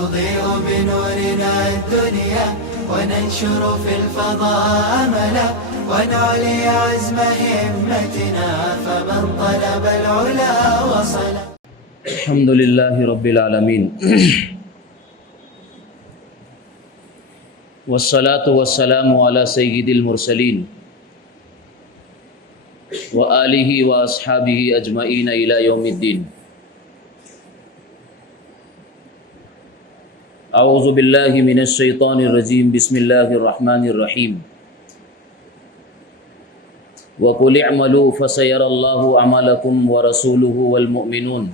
نضيء بنورنا الدنيا وننشر في الفضاء أملا ونعلي عزم همتنا فمن طلب العلا وصل. الحمد لله رب العالمين والصلاة والسلام على سيد المرسلين وآله وأصحابه أجمعين إلى يوم الدين. أعوذ بالله من الشيطان الرجيم. بسم الله الرحمن الرحيم. وقل اعملوا فسيرى الله أعمالكم ورسوله والمؤمنون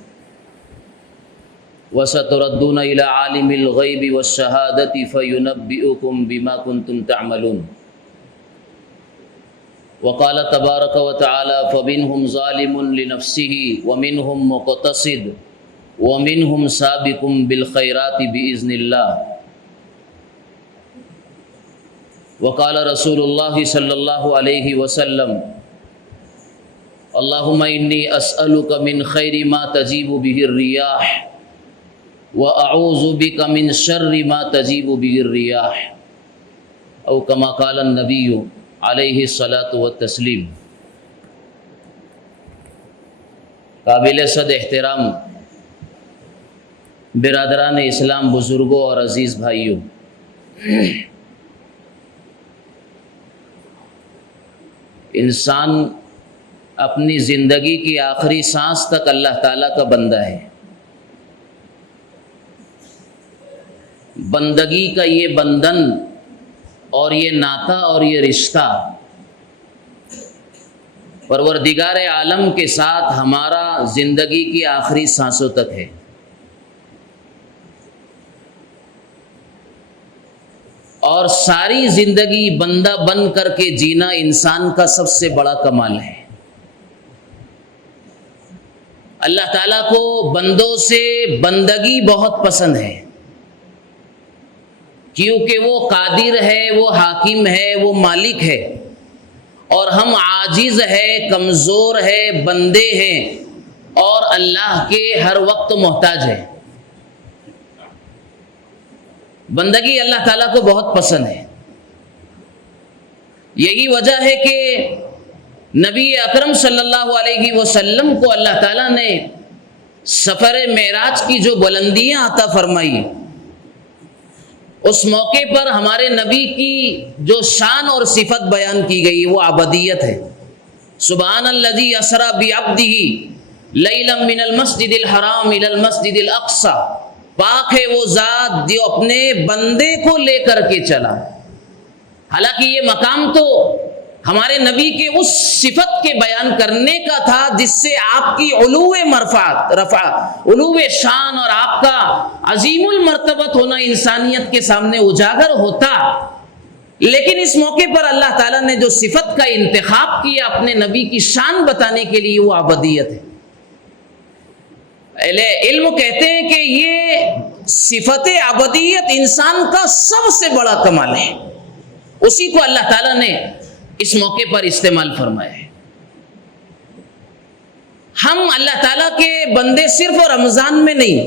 وستردون إلى عالم الغيب والشهادة فينبئكم بما كنتم تعملون. وقال تبارك وتعالى فمنهم ظالم لنفسه ومنهم مقتصد ومنهم سابق بالخيرات بإذن الله. وقال رسول الله صلى الله عليه وسلم اللهم إني أسألك من خير ما تجيب به الرياح وأعوذ بك من شر ما تجيب به الرياح أو كما قال النبي علیہ الصلاۃ والتسلیم. قابل صد احترام برادران اسلام، بزرگوں اور عزیز بھائیوں، انسان اپنی زندگی کی آخری سانس تک اللہ تعالیٰ کا بندہ ہے. بندگی کا یہ بندھن اور یہ ناتا اور یہ رشتہ پروردگار عالم کے ساتھ ہمارا زندگی کی آخری سانسوں تک ہے. اور ساری زندگی بندہ بن کر کے جینا انسان کا سب سے بڑا کمال ہے. اللہ تعالیٰ کو بندوں سے بندگی بہت پسند ہے، کیونکہ وہ قادر ہے، وہ حاکم ہے، وہ مالک ہے، اور ہم عاجز ہے، کمزور ہے، بندے ہیں، اور اللہ کے ہر وقت محتاج ہے. بندگی اللہ تعالیٰ کو بہت پسند ہے. یہی وجہ ہے کہ نبی اکرم صلی اللہ علیہ وسلم کو اللہ تعالیٰ نے سفر معراج کی جو بلندیاں عطا فرمائی، اس موقع پر ہمارے نبی کی جو شان اور صفت بیان کی گئی وہ عبدیت ہے. سبحان الذی اسری بعبدہ لیلا من المسجد الحرام الی المسجد الاقصی. پاک ہے وہ ذات جو اپنے بندے کو لے کر کے چلا. حالانکہ یہ مقام تو ہمارے نبی کے اس صفت کے بیان کرنے کا تھا جس سے آپ کی علو علو شان اور آپ کا عظیم المرتبت ہونا انسانیت کے سامنے اجاگر ہوتا. لیکن اس موقع پر اللہ تعالیٰ نے جو صفت کا انتخاب کیا اپنے نبی کی شان بتانے کے لیے وہ عبدیت ہے. اہل علم کہتے ہیں کہ یہ صفت عبدیت انسان کا سب سے بڑا کمال ہے. اسی کو اللہ تعالیٰ نے اس موقع پر استعمال فرمایا ہے. ہم اللہ تعالیٰ کے بندے صرف رمضان میں نہیں،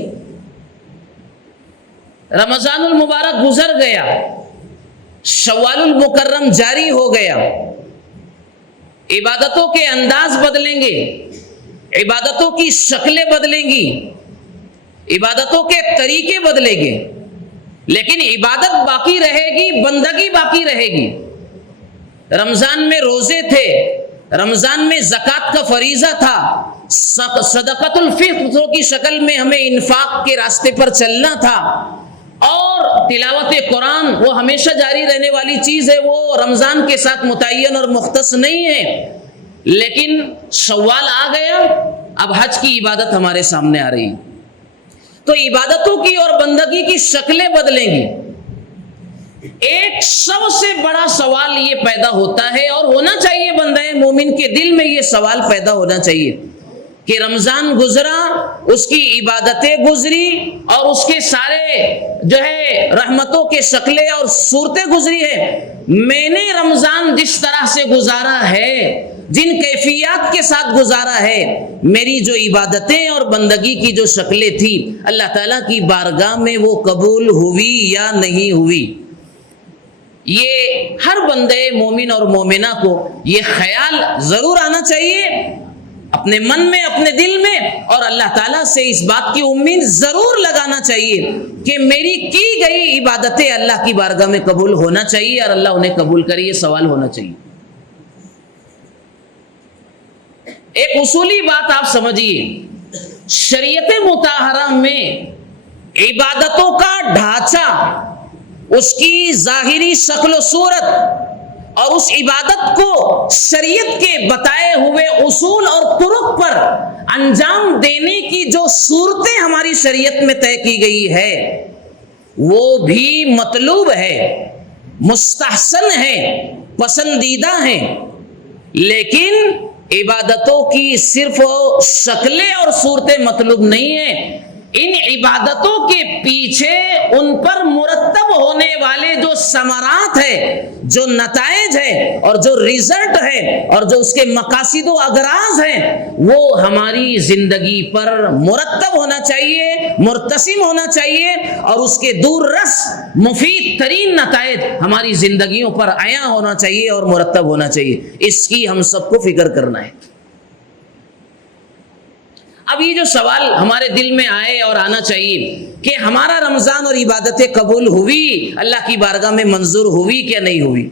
رمضان المبارک گزر گیا، شوال المکرم جاری ہو گیا، عبادتوں کے انداز بدلیں گے، عبادتوں کی شکلیں بدلیں گی، عبادتوں کے طریقے بدلیں گے، لیکن عبادت باقی رہے گی، بندگی باقی رہے گی. رمضان میں روزے تھے، رمضان میں زکوٰۃ کا فریضہ تھا، صدقۃ الفطر کی شکل میں ہمیں انفاق کے راستے پر چلنا تھا، اور تلاوت قرآن وہ ہمیشہ جاری رہنے والی چیز ہے، وہ رمضان کے ساتھ متعین اور مختص نہیں ہے. لیکن شوال آ گیا، اب حج کی عبادت ہمارے سامنے آ رہی، تو عبادتوں کی اور بندگی کی شکلیں بدلیں گی. ایک سب سے بڑا سوال یہ پیدا ہوتا ہے، اور ہونا چاہیے بندہ مومن کے دل میں یہ سوال پیدا ہونا چاہیے کہ رمضان گزرا، اس کی عبادتیں گزری اور اس کے سارے جو ہے رحمتوں کے شکلیں اور صورتیں گزری ہے. میں نے رمضان جس طرح سے گزارا ہے، جن کیفیات کے ساتھ گزارا ہے، میری جو عبادتیں اور بندگی کی جو شکلیں تھی، اللہ تعالیٰ کی بارگاہ میں وہ قبول ہوئی یا نہیں ہوئی. یہ ہر بندے مومن اور مومنہ کو یہ خیال ضرور آنا چاہیے اپنے من میں، اپنے دل میں، اور اللہ تعالیٰ سے اس بات کی امید ضرور لگانا چاہیے کہ میری کی گئی عبادتیں اللہ کی بارگاہ میں قبول ہونا چاہیے اور اللہ انہیں قبول کرے. یہ سوال ہونا چاہیے. ایک اصولی بات آپ سمجھیے، شریعت مطہرہ میں عبادتوں کا ڈھانچہ، اس کی ظاہری شکل و صورت اور اس عبادت کو شریعت کے بتائے ہوئے اصول اور طرق پر انجام دینے کی جو صورتیں ہماری شریعت میں طے کی گئی ہے، وہ بھی مطلوب ہے، مستحسن ہے، پسندیدہ ہیں. لیکن عبادتوں کی صرف شکلیں اور صورتیں مطلوب نہیں ہیں. ان عبادتوں کے پیچھے ان پر مرتب ہونے والے جو ثمرات ہیں، جو نتائج ہیں اور جو ریزلٹ ہے اور جو اس کے مقاصد و اغراض ہیں، وہ ہماری زندگی پر مرتب ہونا چاہیے، مرتسم ہونا چاہیے، اور اس کے دور رس مفید ترین نتائج ہماری زندگیوں پر عیاں ہونا چاہیے اور مرتب ہونا چاہیے. اس کی ہم سب کو فکر کرنا ہے. اب یہ جو سوال ہمارے دل میں آئے اور آنا چاہیے کہ ہمارا رمضان اور عبادتیں قبول ہوئی، اللہ کی بارگاہ میں منظور ہوئی کیا نہیں ہوئی،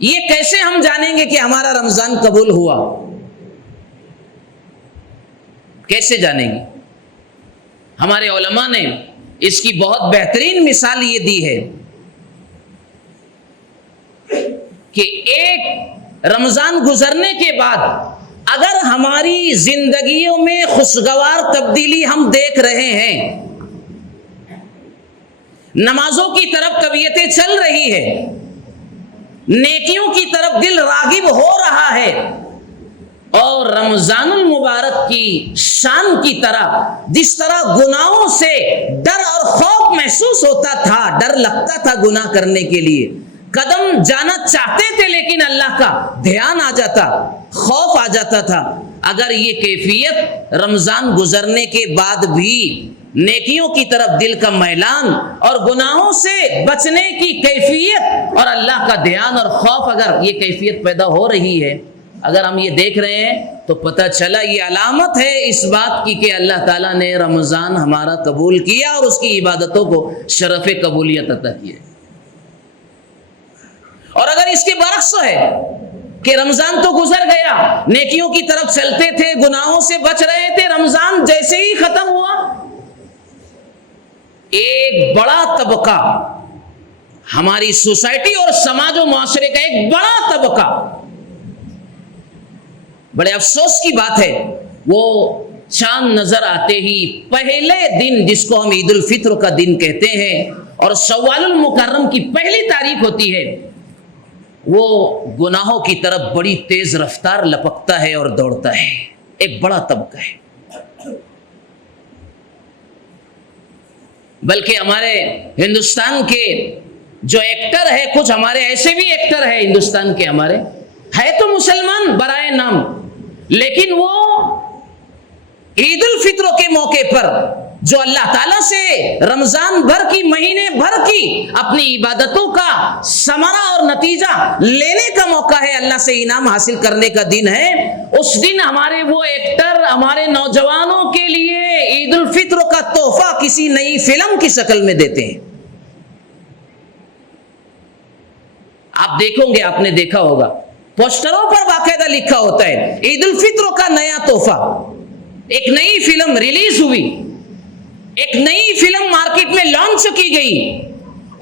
یہ کیسے ہم جانیں گے کہ ہمارا رمضان قبول ہوا؟ کیسے جانیں گے؟ ہمارے علماء نے اس کی بہت بہترین مثال یہ دی ہے کہ ایک رمضان گزرنے کے بعد اگر ہماری زندگیوں میں خوشگوار تبدیلی ہم دیکھ رہے ہیں، نمازوں کی طرف طبیعتیں چل رہی ہے، نیکیوں کی طرف دل راغب ہو رہا ہے، اور رمضان المبارک کی شان کی طرح جس طرح گناہوں سے ڈر اور خوف محسوس ہوتا تھا، ڈر لگتا تھا گناہ کرنے کے لیے، قدم جانا چاہتے تھے لیکن اللہ کا دھیان آ جاتا، خوف آ جاتا تھا، اگر یہ کیفیت رمضان گزرنے کے بعد بھی نیکیوں کی طرف دل کا میلان اور گناہوں سے بچنے کی کیفیت اور اللہ کا دھیان اور خوف، اگر یہ کیفیت پیدا ہو رہی ہے، اگر ہم یہ دیکھ رہے ہیں، تو پتہ چلا یہ علامت ہے اس بات کی کہ اللہ تعالیٰ نے رمضان ہمارا قبول کیا اور اس کی عبادتوں کو شرف قبولیت عطا کیا. اور اگر اس کے برعکس ہے کہ رمضان تو گزر گیا، نیکیوں کی طرف چلتے تھے، گناہوں سے بچ رہے تھے، رمضان جیسے ہی ختم ہوا، ایک بڑا طبقہ ہماری سوسائٹی اور سماج و معاشرے کا ایک بڑا طبقہ، بڑے افسوس کی بات ہے، وہ چاند نظر آتے ہی پہلے دن، جس کو ہم عید الفطر کا دن کہتے ہیں اور شوال المکرم کی پہلی تاریخ ہوتی ہے، وہ گناہوں کی طرف بڑی تیز رفتار لپکتا ہے اور دوڑتا ہے. ایک بڑا طبقہ ہے. بلکہ ہمارے ہندوستان کے جو ایکٹر ہے، کچھ ہمارے ایسے بھی ایکٹر ہیں ہندوستان کے، ہمارے ہے تو مسلمان برائے نام، لیکن وہ عید الفطر کے موقع پر جو اللہ تعالیٰ سے رمضان بھر کی، مہینے بھر کی اپنی عبادتوں کا ثمرہ اور نتیجہ لینے کا موقع ہے، اللہ سے انعام حاصل کرنے کا دن ہے، اس دن ہمارے وہ ایکٹر ہمارے نوجوانوں کے لیے عید الفطر کا تحفہ کسی نئی فلم کی شکل میں دیتے ہیں. آپ دیکھو گے، آپ نے دیکھا ہوگا، پوسٹروں پر باقاعدہ لکھا ہوتا ہے عید الفطر کا نیا تحفہ. ایک نئی فلم ریلیز ہوئی، ایک نئی فلم مارکیٹ میں لانچ کی گئی،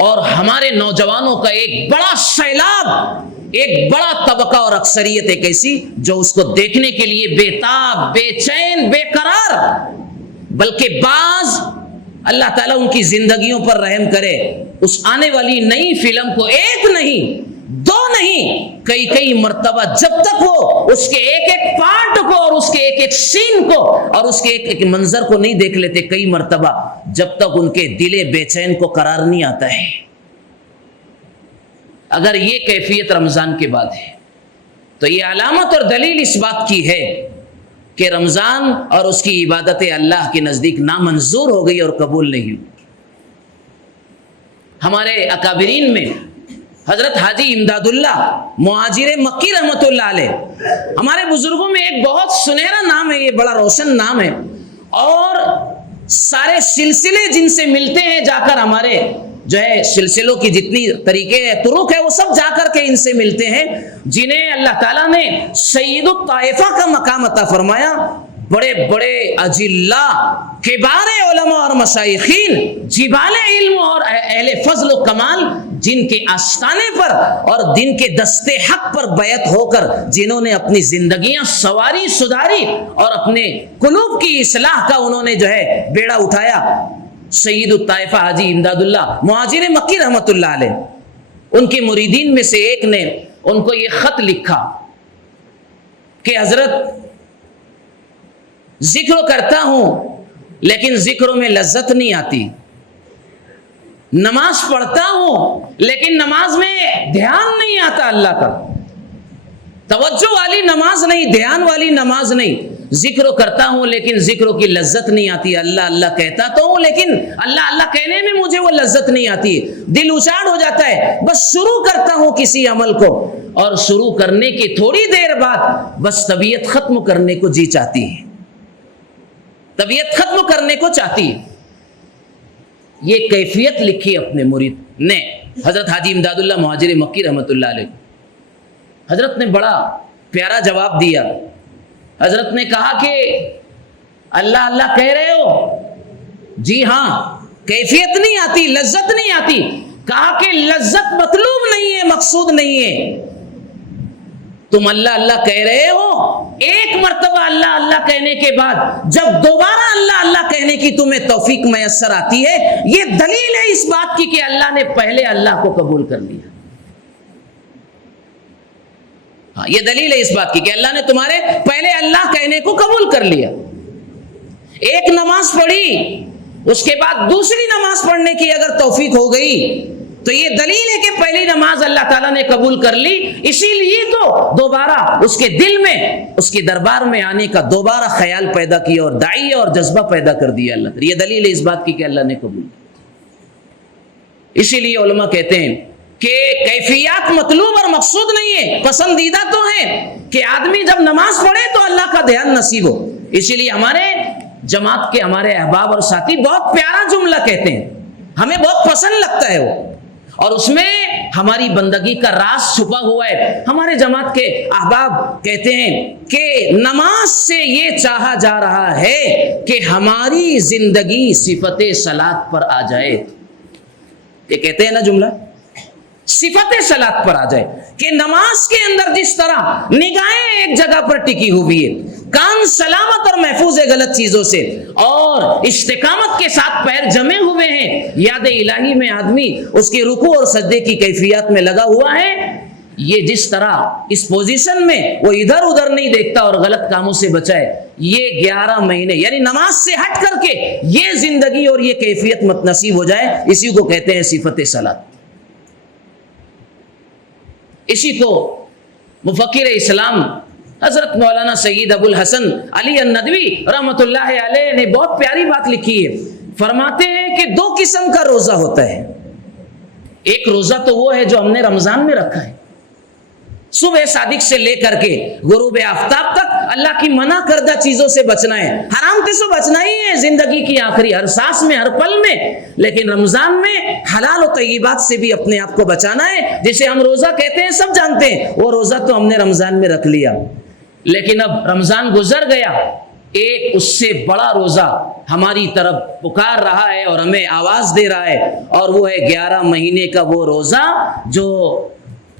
اور ہمارے نوجوانوں کا ایک بڑا سیلاب، ایک بڑا طبقہ اور اکثریت ایک ایسی جو اس کو دیکھنے کے لیے بے تاب، بے چین، بے قرار، بلکہ بعض اللہ تعالیٰ ان کی زندگیوں پر رحم کرے، اس آنے والی نئی فلم کو ایک نہیں، دو نہیں، کئی کئی مرتبہ جب تک وہ اس کے ایک ایک پارٹ کو اور اس کے ایک ایک سین کو اور اس کے ایک ایک منظر کو نہیں دیکھ لیتے، کئی مرتبہ جب تک ان کے دل بے چین کو قرار نہیں آتا ہے۔ اگر یہ کیفیت رمضان کے بعد ہے تو یہ علامت اور دلیل اس بات کی ہے کہ رمضان اور اس کی عبادتیں اللہ کے نزدیک نامنظور ہو گئی اور قبول نہیں ہوئی۔ ہمارے اکابرین میں حضرت حاجی امداد اللہ مہاجر مکی رحمۃ اللہ علیہ، ہمارے بزرگوں میں ایک بہت سنہرا نام ہے، یہ بڑا روشن نام ہے، اور سارے سلسلے جن سے ملتے ہیں جا کر، ہمارے جو ہے سلسلوں کی جتنی طریقے طرق ہے وہ سب جا کر کے ان سے ملتے ہیں، جنہیں اللہ تعالیٰ نے سید الطائفہ کا مقام عطا فرمایا۔ بڑے بڑے اجلا، کبار علماء اور مشائخین، جبال علم اور اہل فضل و کمال، جن کے آستانے پر اور دن کے دستے حق پر بیعت ہو کر جنہوں نے اپنی زندگیاں سواری سدھاری اور اپنے قلوب کی اصلاح کا انہوں نے جو ہے بیڑا اٹھایا، سید الطائفہ حاجی امداد اللہ مہاجر مکی رحمۃ اللہ علیہ، ان کے مریدین میں سے ایک نے ان کو یہ خط لکھا کہ حضرت ذکر کرتا ہوں لیکن ذکروں میں لذت نہیں آتی، نماز پڑھتا ہوں لیکن نماز میں دھیان نہیں آتا، اللہ کا توجہ والی نماز نہیں، دھیان والی نماز نہیں، ذکر کرتا ہوں لیکن ذکروں کی لذت نہیں آتی، اللہ اللہ کہتا تو ہوں لیکن اللہ اللہ کہنے میں مجھے وہ لذت نہیں آتی، دل اچاڑ ہو جاتا ہے، بس شروع کرتا ہوں کسی عمل کو اور شروع کرنے کی تھوڑی دیر بعد بس طبیعت ختم کرنے کو جی چاہتی ہے، طبیعت ختم کرنے کو چاہتی ہے۔ یہ کیفیت لکھی اپنے مرید نے حضرت حاجی امداد اللہ مہاجر مکی رحمۃ اللہ علیہ۔ حضرت نے بڑا پیارا جواب دیا، حضرت نے کہا کہ اللہ اللہ کہہ رہے ہو؟ جی ہاں، کیفیت نہیں آتی، لذت نہیں آتی۔ کہا کہ لذت مطلوب نہیں ہے، مقصود نہیں ہے، تم اللہ اللہ کہہ رہے ہو، ایک مرتبہ اللہ اللہ کہنے کے بعد جب دوبارہ اللہ اللہ کہنے کی تمہیں توفیق میسر آتی ہے، یہ دلیل ہے اس بات کی کہ اللہ نے پہلے اللہ کو قبول کر لیا۔ ہاں، یہ دلیل ہے اس بات کی کہ اللہ نے تمہارے پہلے اللہ کہنے کو قبول کر لیا۔ ایک نماز پڑھی، اس کے بعد دوسری نماز پڑھنے کی اگر توفیق ہو گئی تو یہ دلیل ہے کہ پہلی نماز اللہ تعالیٰ نے قبول کر لی، اسی لیے تو دوبارہ اس کے دل میں، اس کے دربار میں آنے کا دوبارہ خیال پیدا کیا اور داعیہ اور جذبہ پیدا کر دیا اللہ تعالیٰ۔ یہ دلیل ہے اس بات کی کہ اللہ نے قبول کیا۔ اسی لیے علماء کہتے ہیں کہ کیفیات مطلوب اور مقصود نہیں ہے، پسندیدہ تو ہے کہ آدمی جب نماز پڑھے تو اللہ کا دھیان نصیب ہو۔ اسی لیے ہمارے جماعت کے ہمارے احباب اور ساتھی بہت پیارا جملہ کہتے ہیں، ہمیں بہت پسند لگتا ہے وہ، اور اس میں ہماری بندگی کا راز چھپا ہوا ہے۔ ہمارے جماعت کے احباب کہتے ہیں کہ نماز سے یہ چاہا جا رہا ہے کہ ہماری زندگی صفت صلاۃ پر آ جائے۔ یہ کہتے ہیں نا جملہ، صفت صلاۃ پر آ جائے، کہ نماز کے اندر جس طرح نگاہیں ایک جگہ پر ٹکی ہوئی ہے، کان سلامت اور محفوظ ہے غلط چیزوں سے، اور استقامت کے ساتھ پیر جمے ہوئے ہیں، یاد الہی میں آدمی اس کے رکوع اور سجدے کی کیفیات میں لگا ہوا ہے، یہ جس طرح اس پوزیشن میں وہ ادھر ادھر نہیں دیکھتا اور غلط کاموں سے بچائے، یہ 11 مہینے یعنی نماز سے ہٹ کر کے یہ زندگی اور یہ کیفیت مت نصیب ہو جائے، اسی کو کہتے ہیں صفت صلاۃ۔ اسی کو مفکر اسلام حضرت مولانا سید ابو الحسن علی الندوی رحمۃ اللہ علیہ نے بہت پیاری بات لکھی ہے۔ فرماتے ہیں کہ 2 قسم کا روزہ ہوتا ہے، ایک روزہ تو وہ ہے جو ہم نے رمضان میں رکھا ہے، صبح صادق سے لے کر کے غروب آفتاب تک اللہ کی منع کردہ چیزوں سے بچنا ہے، حرام سے بچنا ہی ہے زندگی کی آخری ہر سانس میں، ہر پل میں، لیکن رمضان میں حلال و طیبات سے بھی اپنے آپ کو بچانا ہے، جسے ہم روزہ کہتے ہیں سب جانتے ہیں، وہ روزہ تو ہم نے رمضان میں رکھ لیا، لیکن اب رمضان گزر گیا، ایک اس سے بڑا روزہ ہماری طرف پکار رہا ہے اور ہمیں آواز دے رہا ہے، اور وہ ہے 11 مہینے کا وہ روزہ جو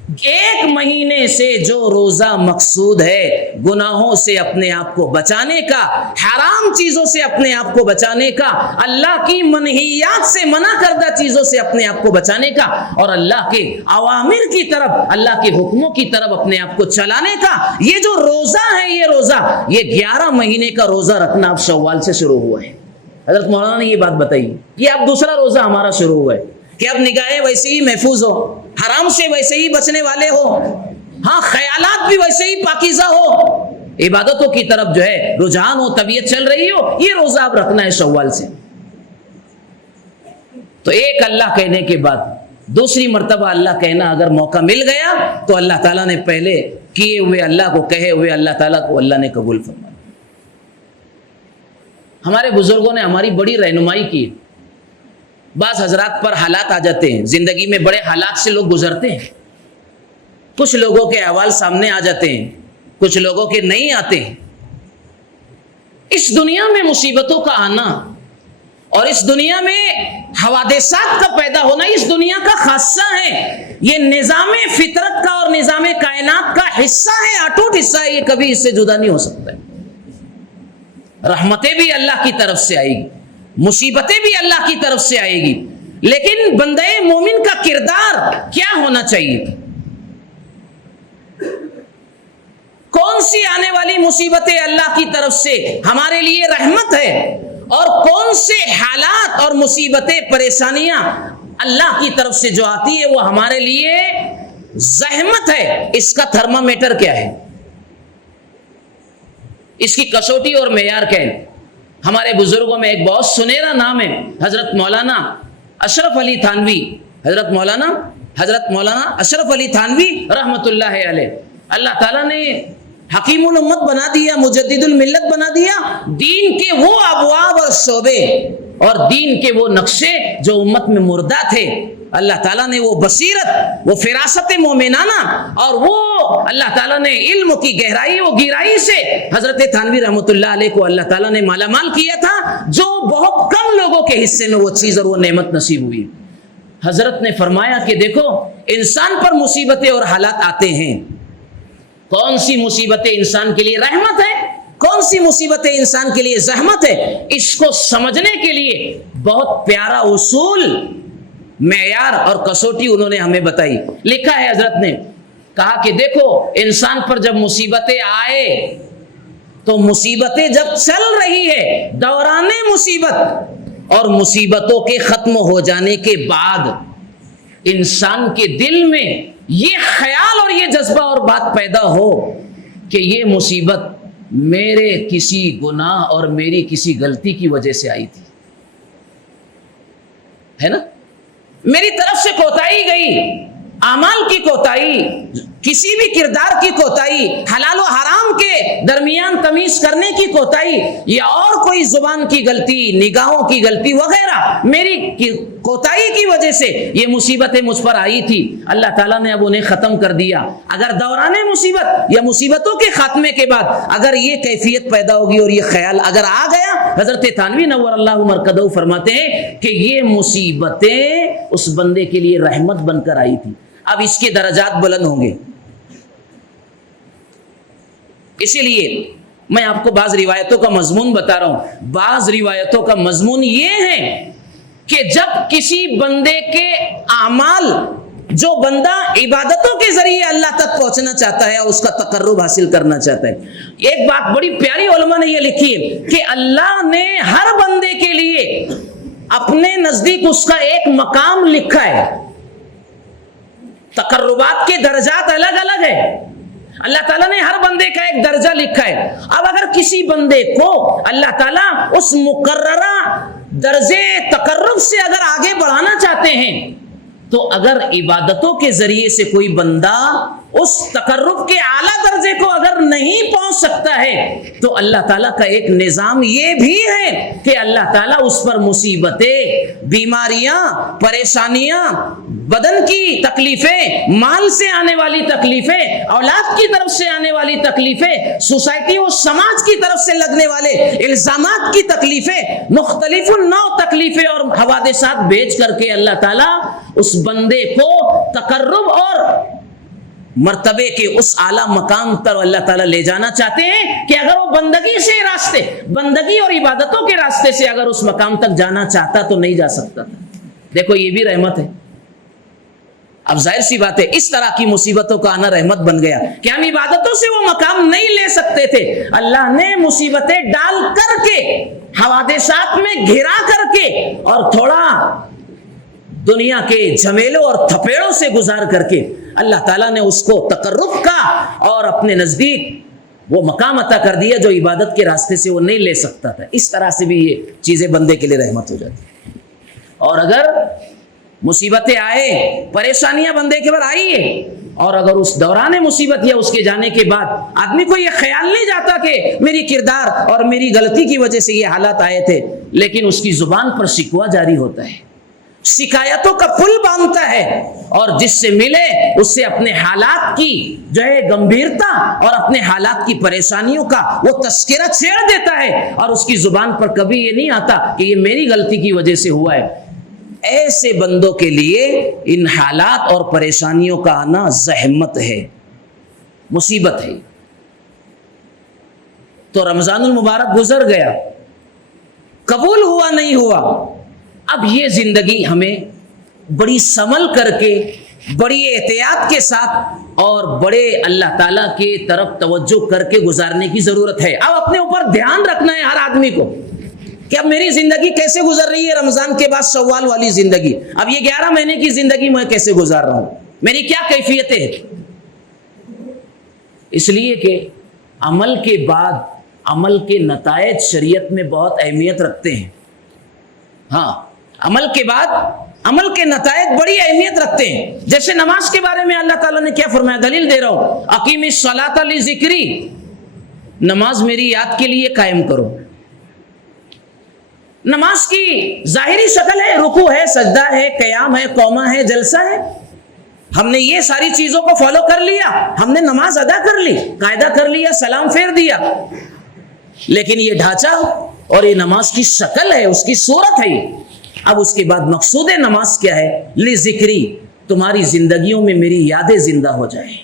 ایک مہینے سے جو روزہ مقصود ہے گناہوں سے اپنے آپ کو بچانے کا، حرام چیزوں سے اپنے آپ کو بچانے کا، اللہ کی منہیات سے منع کردہ چیزوں سے اپنے آپ کو بچانے کا، اور اللہ کے اوامر کی طرف، اللہ کے حکموں کی طرف اپنے آپ کو چلانے کا، یہ جو روزہ ہے، یہ روزہ، یہ 11 مہینے کا روزہ رکھنا اب شوال سے شروع ہوا ہے۔ حضرت مولانا نے یہ بات بتائی کہ اب دوسرا روزہ ہمارا شروع ہوا ہے کہ اب نگاہیں ویسے ہی محفوظ ہو، حرام سے ویسے ہی بچنے والے ہو، ہاں خیالات بھی ویسے ہی پاکیزہ ہو، عبادتوں کی طرف جو ہے رجحان ہو، طبیعت چل رہی ہو، یہ روزہ اب رکھنا ہے شوال سے۔ تو ایک اللہ کہنے کے بعد دوسری مرتبہ اللہ کہنا اگر موقع مل گیا تو اللہ تعالیٰ نے پہلے کیے ہوئے اللہ کو، کہے ہوئے اللہ تعالیٰ کو اللہ نے قبول فرمایا۔ ہمارے بزرگوں نے ہماری بڑی رہنمائی کی۔ بعض حضرات پر حالات آ جاتے ہیں، زندگی میں بڑے حالات سے لوگ گزرتے ہیں، کچھ لوگوں کے احوال سامنے آ جاتے ہیں، کچھ لوگوں کے نہیں آتے ہیں۔ اس دنیا میں مصیبتوں کا آنا اور اس دنیا میں حوادثات کا پیدا ہونا اس دنیا کا خاصہ ہے، یہ نظام فطرت کا اور نظام کائنات کا حصہ ہے، اٹوٹ حصہ ہے، یہ کبھی اس سے جدا نہیں ہو سکتا ہے۔ رحمتیں بھی اللہ کی طرف سے آئے گی، مصیبتیں بھی اللہ کی طرف سے آئے گی، لیکن بندے مومن کا کردار کیا ہونا چاہیے؟ کون سی آنے والی مصیبتیں اللہ کی طرف سے ہمارے لیے رحمت ہے اور کون سے حالات اور مصیبتیں پریشانیاں اللہ کی طرف سے جو آتی ہے وہ ہمارے لیے زحمت ہے؟ اس کا تھرمامیٹر کیا ہے؟ اس کی کسوٹی اور معیار کیا ہے؟ ہمارے بزرگوں میں ایک بہت سنہرا نام ہے، حضرت مولانا اشرف علی تھانوی، حضرت مولانا اشرف علی تھانوی رحمت اللہ علیہ۔ اللہ تعالیٰ نے حکیم الامت بنا دیا، مجدد الملت بنا دیا، دین کے وہ ابواب اور شعبے اور دین کے وہ نقشے جو امت میں مردہ تھے، اللہ تعالیٰ نے وہ بصیرت، وہ فراست مومنانہ اور وہ اللہ تعالیٰ نے علم کی گہرائی و گہرائی سے حضرت تھانوی رحمۃ اللہ علیہ کو اللہ تعالیٰ نے مالا مال کیا تھا، جو بہت کم لوگوں کے حصے میں وہ چیز اور وہ نعمت نصیب ہوئی۔ حضرت نے فرمایا کہ دیکھو، انسان پر مصیبتیں اور حالات آتے ہیں، کون سی مصیبتیں انسان کے لیے رحمت ہے، کون سی مصیبتیں انسان کے لیے زحمت ہے، اس کو سمجھنے کے لیے بہت پیارا اصول، معیار اور کسوٹی انہوں نے ہمیں بتائی۔ لکھا ہے حضرت نے، کہا کہ دیکھو انسان پر جب مصیبتیں آئے تو مصیبتیں جب چل رہی ہے، دوران مصیبت اور مصیبتوں کے ختم ہو جانے کے بعد انسان کے دل میں یہ خیال اور یہ جذبہ اور بات پیدا ہو کہ یہ مصیبت میرے کسی گناہ اور میری کسی غلطی کی وجہ سے آئی تھی، ہے نا، میری طرف سے کوتاہی گئی، اعمال کی کوتاہی، کسی بھی کردار کی کوتاہی، حلال و حرام کے درمیان تمیز کرنے کی کوتاہی، یا اور کوئی زبان کی غلطی، نگاہوں کی غلطی وغیرہ، میری کوتاہی کی وجہ سے یہ مصیبتیں مجھ پر آئی تھی، اللہ تعالیٰ نے اب انہیں ختم کر دیا۔ اگر دوران مصیبت یا مصیبتوں کے خاتمے کے بعد اگر یہ کیفیت پیدا ہوگی اور یہ خیال اگر آ گیا، حضرت تھانوی نور اللہ مرکزہ فرماتے ہیں کہ یہ مصیبتیں اس بندے کے لیے رحمت بن کر آئی تھی، اب اس کے درجات بلند ہوں گے۔ اسی لیے میں آپ کو بعض روایتوں کا مضمون بتا رہا ہوں۔ بعض روایتوں کا مضمون یہ ہے کہ جب کسی بندے کے اعمال، جو بندہ عبادتوں کے ذریعے اللہ تک پہنچنا چاہتا ہے اور اس کا تقرب حاصل کرنا چاہتا ہے، ایک بات بڑی پیاری علماء نے یہ لکھی ہے کہ اللہ نے ہر بندے کے لیے اپنے نزدیک اس کا ایک مقام لکھا ہے، تقربات کے درجات الگ الگ ہیں، اللہ تعالیٰ نے ہر بندے کا ایک درجہ لکھا ہے۔ اب اگر کسی بندے کو اللہ تعالیٰ اس مقررہ درجے تقرب سے اگر آگے بڑھانا چاہتے ہیں تو اگر عبادتوں کے ذریعے سے کوئی بندہ اس تقرب کے اعلیٰ درجے کو اگر نہیں پہنچ سکتا ہے تو اللہ تعالیٰ کا ایک نظام یہ بھی ہے کہ اللہ تعالیٰ اس پر مصیبتیں، بیماریاں، پریشانیاں، بدن کی تکلیفیں، مال سے آنے والی تکلیفیں، اولاد کی طرف سے آنے والی تکلیفیں، سوسائٹی و سماج کی طرف سے لگنے والے الزامات کی تکلیفیں، مختلف النوع تکلیفیں اور حوادثات بھیج کر کے اللہ تعالیٰ اس بندے کو تقرب اور مرتبے کے اس اعلیٰ مقام پر اللہ تعالیٰ لے جانا چاہتے ہیں کہ اگر وہ بندگی اور عبادتوں کے راستے سے اگر اس مقام تک جانا چاہتا تو نہیں جا سکتا تھا۔ دیکھو یہ بھی رحمت ہے۔ اب ظاہر سی بات ہے اس طرح کی مصیبتوں کا آنا رحمت بن گیا کہ ہم عبادتوں سے وہ مقام نہیں لے سکتے تھے، اللہ نے مصیبتیں ڈال کر کے، حوادثات میں گھرا کر کے، اور تھوڑا دنیا کے جھمیلوں اور تھپیڑوں سے گزار کر کے اللہ تعالیٰ نے اس کو تقرب کا اور اپنے نزدیک وہ مقام عطا کر دیا جو عبادت کے راستے سے وہ نہیں لے سکتا تھا۔ اس طرح سے بھی یہ چیزیں بندے کے لیے رحمت ہو جاتی ہیں۔ اور اگر مصیبتیں آئے، پریشانیاں بندے کے اوپر آئی ہے، اور اگر اس دوران مصیبت یا اس کے جانے کے بعد آدمی کو یہ خیال نہیں جاتا کہ میری کردار اور میری غلطی کی وجہ سے یہ حالات آئے تھے، لیکن اس کی زبان پر شکوہ جاری ہوتا ہے، شکایتوں کا پل باندھتا ہے، اور جس سے ملے اس سے اپنے حالات کی جو ہے گمبھیرتا اور اپنے حالات کی پریشانیوں کا وہ تذکرہ چھیڑ دیتا ہے، اور اس کی زبان پر کبھی یہ نہیں آتا کہ یہ میری غلطی کی وجہ سے ہوا ہے۔ ایسے بندوں کے لیے ان حالات اور پریشانیوں کا آنا زحمت ہے، مصیبت ہے۔ تو رمضان المبارک گزر گیا، قبول ہوا نہیں ہوا، اب یہ زندگی ہمیں بڑی سنبھل کر کے، بڑی احتیاط کے ساتھ اور بڑے اللہ تعالیٰ کے طرف توجہ کر کے گزارنے کی ضرورت ہے۔ اب اپنے اوپر دھیان رکھنا ہے ہر آدمی کو کہ اب میری زندگی کیسے گزر رہی ہے، رمضان کے بعد شوال والی زندگی، اب یہ 11 مہینے کی زندگی میں کیسے گزار رہا ہوں، میری کیا کیفیتیں ہیں۔ اس لیے کہ عمل کے بعد عمل کے نتائج شریعت میں بہت اہمیت رکھتے ہیں۔ ہاں، عمل کے بعد عمل کے نتائج بڑی اہمیت رکھتے ہیں۔ جیسے نماز کے بارے میں اللہ تعالیٰ نے کیا فرمایا، دلیل دے رہا ہوں، اقیم الصلاۃ لذکری، نماز میری یاد کے لیے قائم کرو۔ نماز کی ظاہری شکل ہے، رکوع ہے، سجدہ ہے، قیام ہے، قومہ ہے، جلسہ ہے۔ ہم نے یہ ساری چیزوں کو فالو کر لیا، ہم نے نماز ادا کر لی، قاعدہ کر لیا، سلام پھیر دیا، لیکن یہ ڈھانچہ اور یہ نماز کی شکل ہے، اس کی صورت ہے یہ۔ اب اس کے بعد مقصود نماز کیا ہے، لذکری، تمہاری زندگیوں میں میری یادیں زندہ ہو جائیں۔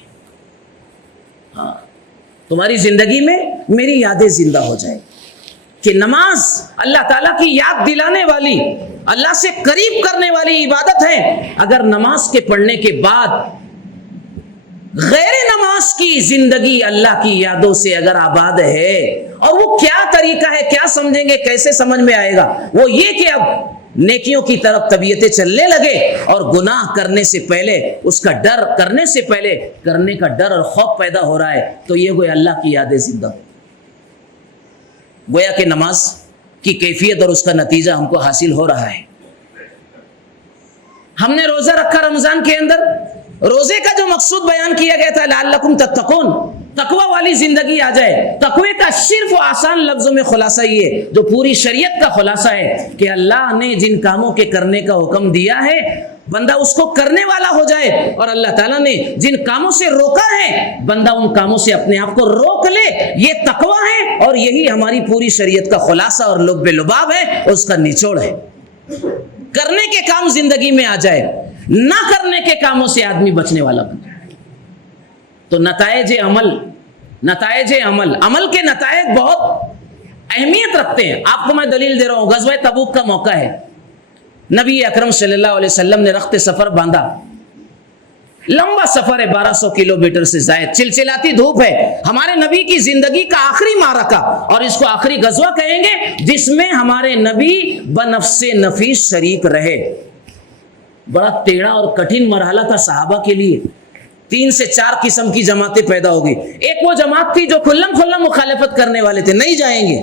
ہاں، تمہاری زندگی میں میری یادیں زندہ ہو جائیں، کہ نماز اللہ تعالیٰ کی یاد دلانے والی، اللہ سے قریب کرنے والی عبادت ہے۔ اگر نماز کے پڑھنے کے بعد غیر نماز کی زندگی اللہ کی یادوں سے اگر آباد ہے، اور وہ کیا طریقہ ہے، کیا سمجھیں گے، کیسے سمجھ میں آئے گا، وہ یہ کہ اب نیکیوں کی طرف طبیعتیں چلنے لگے، اور گناہ کرنے سے پہلے اس کا ڈر، کرنے سے پہلے کرنے کا ڈر اور خوف پیدا ہو رہا ہے، تو یہ گویا اللہ کی یادیں زندہ ہو، گویا کہ نماز کی کیفیت اور اس کا نتیجہ ہم کو حاصل ہو رہا ہے۔ ہم نے روزہ رکھا رمضان کے اندر، روزے کا جو مقصود بیان کیا گیا تھا لعلکم تتقون، تقوی والی زندگی آ جائے۔ تقوی کا صرف آسان لفظوں میں خلاصہ یہ جو پوری شریعت کا خلاصہ ہے کہ اللہ نے جن کاموں کے کرنے کا حکم دیا ہے بندہ اس کو کرنے والا ہو جائے، اور اللہ تعالیٰ نے جن کاموں سے روکا ہے بندہ ان کاموں سے اپنے آپ کو روک لے، یہ تقوی ہے، اور یہی ہماری پوری شریعت کا خلاصہ اور لب لباب ہے، اس کا نچوڑ ہے۔ کرنے کے کام زندگی میں آ جائے، نہ کرنے کے کاموں سے آدمی بچنے والا بن جائے۔ تو نتائج عمل، عمل کے نتائج بہت اہمیت رکھتے ہیں۔ آپ کو میں دلیل دے رہا ہوں، غزوہ تبوک کا موقع ہے، نبی اکرم صلی اللہ علیہ وسلم نے رخت سفر باندھا، لمبا سفر ہے، 1200 کلومیٹر سے زائد، چلچلاتی دھوپ ہے، ہمارے نبی کی زندگی کا آخری معرکہ، اور اس کو آخری غزوہ کہیں گے، جس میں ہمارے نبی بنفس نفیس شریک رہے۔ بڑا ٹیڑھا اور کٹھن مرحلہ تھا صحابہ کے لیے، 3 سے 4 قسم کی جماعتیں پیدا ہوگی۔ ایک وہ جماعت تھی جو کھلم کھلم مخالفت کرنے والے تھے، نہیں جائیں گے،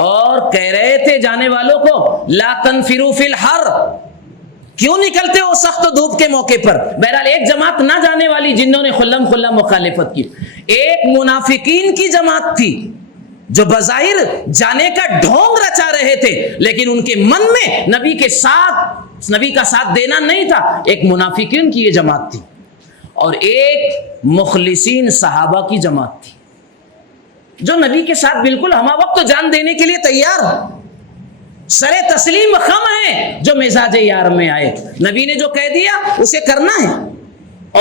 اور کہہ رہے تھے جانے والوں کو لا تنفروا فی الحر، کیوں نکلتے ہو سخت دھوپ کے موقع پر۔ بہرحال ایک جماعت نہ جانے والی جنہوں نے خلم خلم مخالفت کی۔ ایک منافقین کی جماعت تھی جو بظاہر جانے کا ڈھونگ رچا رہے تھے، لیکن ان کے من میں نبی کا ساتھ دینا نہیں تھا، ایک منافقین کی یہ جماعت تھی، اور ایک مخلصین صحابہ کی جماعت تھی جو نبی کے ساتھ بالکل ہمہ وقت جان دینے کے لیے تیار، سر تسلیم خم ہے، جو مزاج یار میں آئے، نبی نے جو کہہ دیا اسے کرنا ہے،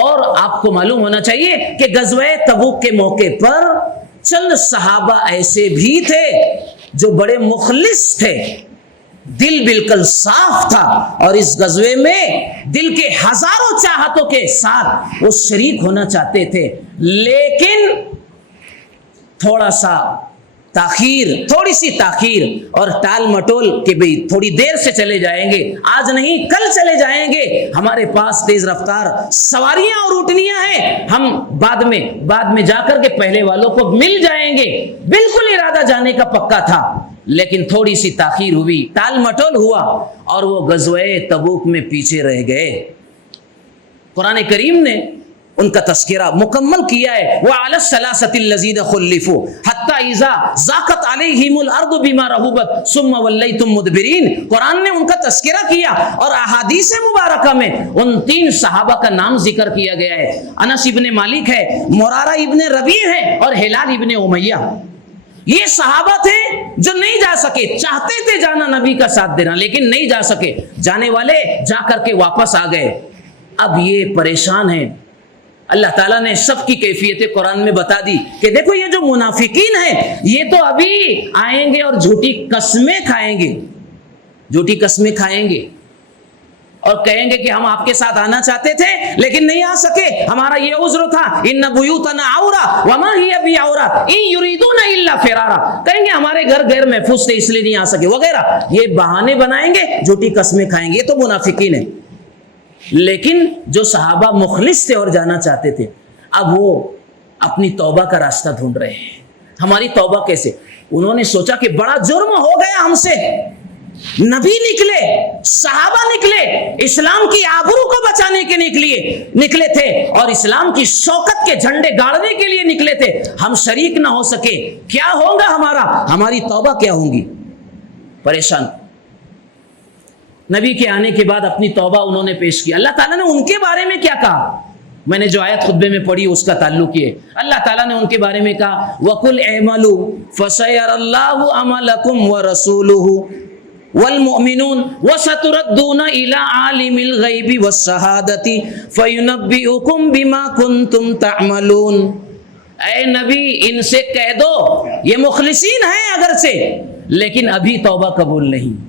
اور آپ کو معلوم ہونا چاہیے کہ غزوہ تبوک کے موقع پر چند صحابہ ایسے بھی تھے جو بڑے مخلص تھے، دل بالکل صاف تھا، اور اس غزوے میں دل کے ہزاروں چاہتوں کے ساتھ وہ شریک ہونا چاہتے تھے، لیکن تھوڑا سا تاخیر، تھوڑی سی تاخیر اور ٹال مٹول کہ بھئی تھوڑی دیر سے چلے جائیں گے، آج نہیں کل چلے جائیں گے، ہمارے پاس تیز رفتار سواریاں اور اونٹنیاں ہیں، ہم بعد میں جا کر کے پہلے والوں کو مل جائیں گے، بالکل ارادہ جانے کا پکا تھا، لیکن تھوڑی سی تاخیر ہوئی، ٹال مٹول ہوا اور وہ غزوہ تبوک میں پیچھے رہ گئے۔ قرآن کریم نے ان کا تذکرہ مکمل کیا ہے، وَعَلَى الثَّلَاثَةِ الَّذِينَ خُلِّفُوا حَتَّى إِذَا ضَاقَتْ عَلَيْهِمُ الْأَرْضُ بِمَا رَحُبَتْ ثُمَّ وَلَّيْتُم مُدْبِرِينَ۔ قرآن نے ان کا تذکرہ کیا اور احادیث مبارکہ میں ان 3 صحابہ کا نام ذکر کیا گیا ہے، انس ابن مالک ہے، مرارہ ابن ربیع ہے اور ہلال ابن امیہ۔ یہ صحابہ تھے جو نہیں جا سکے، چاہتے تھے جانا نبی کا ساتھ دینا، لیکن نہیں جا سکے، جانے والے جا کر کے واپس آ گئے۔ اب یہ پریشان ہیں، اللہ تعالیٰ نے سب کی کیفیتیں قرآن میں بتا دی کہ دیکھو یہ جو منافقین ہیں یہ تو ابھی آئیں گے اور جھوٹی قسمیں کھائیں گے، جھوٹی قسمیں کھائیں گے اور کہیں گے کہ ہم آپ کے ساتھ آنا چاہتے تھے لیکن نہیں آ سکے، ہمارا یہ عذر تھا، ان بیوتنا عورہ وما ہی بعورہ ان یریدون الا فرارا، کہیں گے ہمارے گھر غیر محفوظ تھے اس لیے نہیں آ سکے وغیرہ، یہ بہانے بنائیں گے، جھوٹی قسمیں کھائیں گے، یہ تو منافقین ہیں۔ لیکن جو صحابہ مخلص تھے اور جانا چاہتے تھے، اب وہ اپنی توبہ کا راستہ ڈھونڈ رہے ہیں، ہماری توبہ کیسے؟ انہوں نے سوچا کہ بڑا جرم ہو گیا ہم سے، نبی نکلے، صحابہ نکلے، اسلام کی آبرو کو بچانے کے نکلے تھے اور اسلام کی شوکت کے جھنڈے گاڑنے کے لیے نکلے تھے، ہم شریک نہ ہو سکے، کیا ہوگا ہماری توبہ کیا ہوں گی؟ پریشان۔ نبی کے آنے کے بعد اپنی توبہ انہوں نے پیش کی، اللہ تعالیٰ نے ان کے بارے میں کیا کہا؟ میں نے جو آیت خطبے میں پڑھی اس کا تعلق یہ، اللہ تعالیٰ نے ان کے بارے میں کہا وَقُلْ اعْمَلُوا فَسَيَرَى اللَّهُ عَمَلَكُمْ وَرَسُولُهُ وَالْمُؤْمِنُونَ وَسَتُرَدُّونَ إِلَىٰ عَالِمِ الْغَيْبِ وَالشَّهَادَةِ فَيُنَبِّئُكُم بِمَا كُنتُمْ تَعْمَلُونَ۔ اے نبی ان سے کہہ دو یہ مخلصین ہیں اگرچہ لیکن ابھی توبہ قبول نہیں،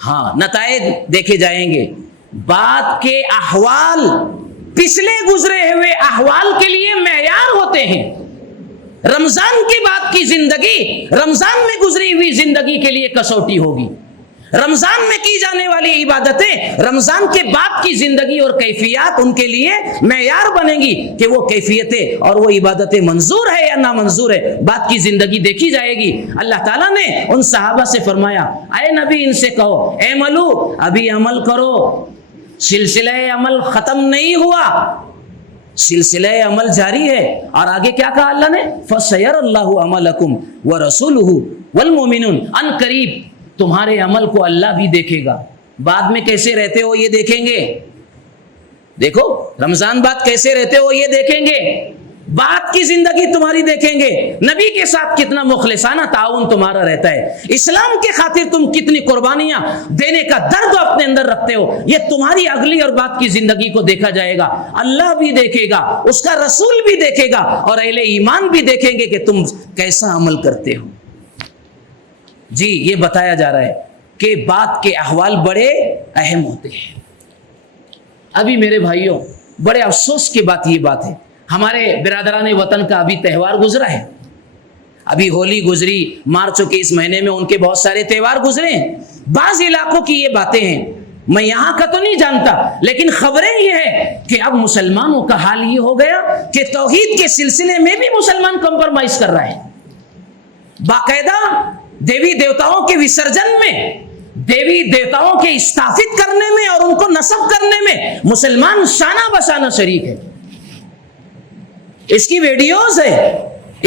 ہاں نتائج دیکھے جائیں گے، بعد کے احوال پچھلے گزرے ہوئے احوال کے لیے معیار ہوتے ہیں، رمضان کے بعد کی زندگی رمضان میں گزری ہوئی زندگی کے لیے کسوٹی ہوگی، رمضان میں کی جانے والی عبادتیں رمضان کے بعد کی زندگی اور کیفیات ان کے لیے معیار بنیں گی کہ وہ کیفیتیں اور وہ عبادتیں منظور ہے یا نامنظور ہے، بعد کی زندگی دیکھی جائے گی۔ اللہ تعالیٰ نے ان صحابہ سے فرمایا اے نبی ان سے کہو اعملو، ابھی عمل کرو، سلسلہ عمل ختم نہیں ہوا، سلسلہ عمل جاری ہے۔ اور آگے کیا کہا اللہ نے؟ فَسَيَرَى اللَّهُ عَمَلَكُمْ وَرَسُولُهُ وَالْمُؤْمِنُونَ، ان قریب تمہارے عمل کو اللہ بھی دیکھے گا، بعد میں کیسے رہتے ہو یہ دیکھیں گے، دیکھو رمضان بعد کیسے رہتے ہو یہ دیکھیں گے، بعد کی زندگی تمہاری دیکھیں گے، نبی کے ساتھ کتنا مخلصانہ تعاون تمہارا رہتا ہے، اسلام کے خاطر تم کتنی قربانیاں دینے کا درد اپنے اندر رکھتے ہو، یہ تمہاری اگلی اور بعد کی زندگی کو دیکھا جائے گا، اللہ بھی دیکھے گا، اس کا رسول بھی دیکھے گا اور اہل ایمان بھی دیکھیں گے کہ تم کیسا عمل کرتے ہو۔ جی یہ بتایا جا رہا ہے کہ بعد کے احوال بڑے اہم ہوتے ہیں۔ ابھی میرے بھائیوں بڑے افسوس کی بات یہ بات ہے، ہمارے برادران وطن کا ابھی تہوار گزرا ہے، ابھی ہولی گزری، مارچ کے اس مہینے میں ان کے بہت سارے تہوار گزرے ہیں، بعض علاقوں کی یہ باتیں ہیں، میں یہاں کا تو نہیں جانتا لیکن خبریں یہ ہے کہ اب مسلمانوں کا حال یہ ہو گیا کہ توحید کے سلسلے میں بھی مسلمان کمپرمائز کر رہا ہے، باقاعدہ دیوی دیوتاؤں کے وسرجن میں، دیوی دیوتاؤں کے استافت کرنے میں اور ان کو نصب کرنے میں مسلمان شانہ بشانہ شریک ہے۔ اس کی ویڈیوز ہے،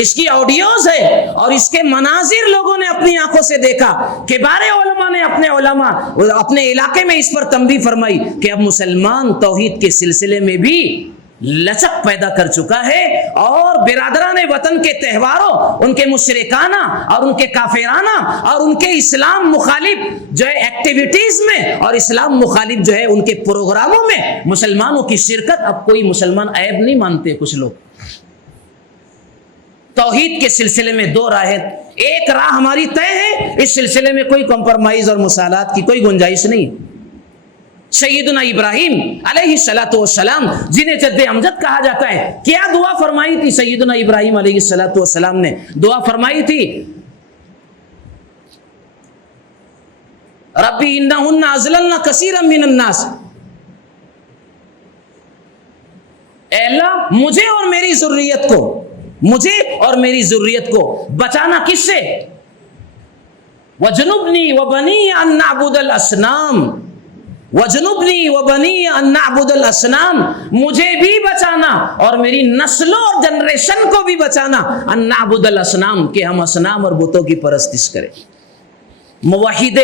اس کی آڈیوز ہے اور اس کے مناظر لوگوں نے اپنی آنکھوں سے دیکھا کہ بارے علماء نے اپنے علاقے میں اس پر تنبیہ فرمائی کہ اب مسلمان توحید کے سلسلے میں بھی لچک پیدا کر چکا ہے اور برادران وطن کے تہواروں، ان کے مشرکانہ اور ان کے کافرانہ اور ان کے اسلام مخالف جو ہے ایکٹیویٹیز میں اور اسلام مخالف جو ہے ان کے پروگراموں میں مسلمانوں کی شرکت اب کوئی مسلمان عیب نہیں مانتے کچھ لوگ۔ توحید کے سلسلے میں دو راہیں، ایک راہ ہماری طے ہے، اس سلسلے میں کوئی کمپرمائز اور مسالات کی کوئی گنجائش نہیں۔ سیدنا ابراہیم علیہ السلام جنہیں جد امجد کہا جاتا ہے، کیا دعا فرمائی تھی سیدنا ابراہیم علیہ السلام نے؟ دعا فرمائی تھی ربی انہن اضللن کثیرا من الناس، اے اللہ مجھے اور میری ذریت کو، مجھے اور میری ذریت کو بچانا کس سے؟ وَجْنُبْنِي وَبَنِيَّ أَن نَّعْبُدَ الْأَصْنَامَ، وَجْنُبْنِي وَبَنِيَّ أَن نَّعْبُدَ الْأَصْنَامَ، مجھے بھی بچانا اور میری نسلوں اور جنریشن کو بھی بچانا، أَن نَّعْبُدَ الْأَصْنَامَ، کہ ہم اصنام اور بتوں کی پرستش کریں۔ موحد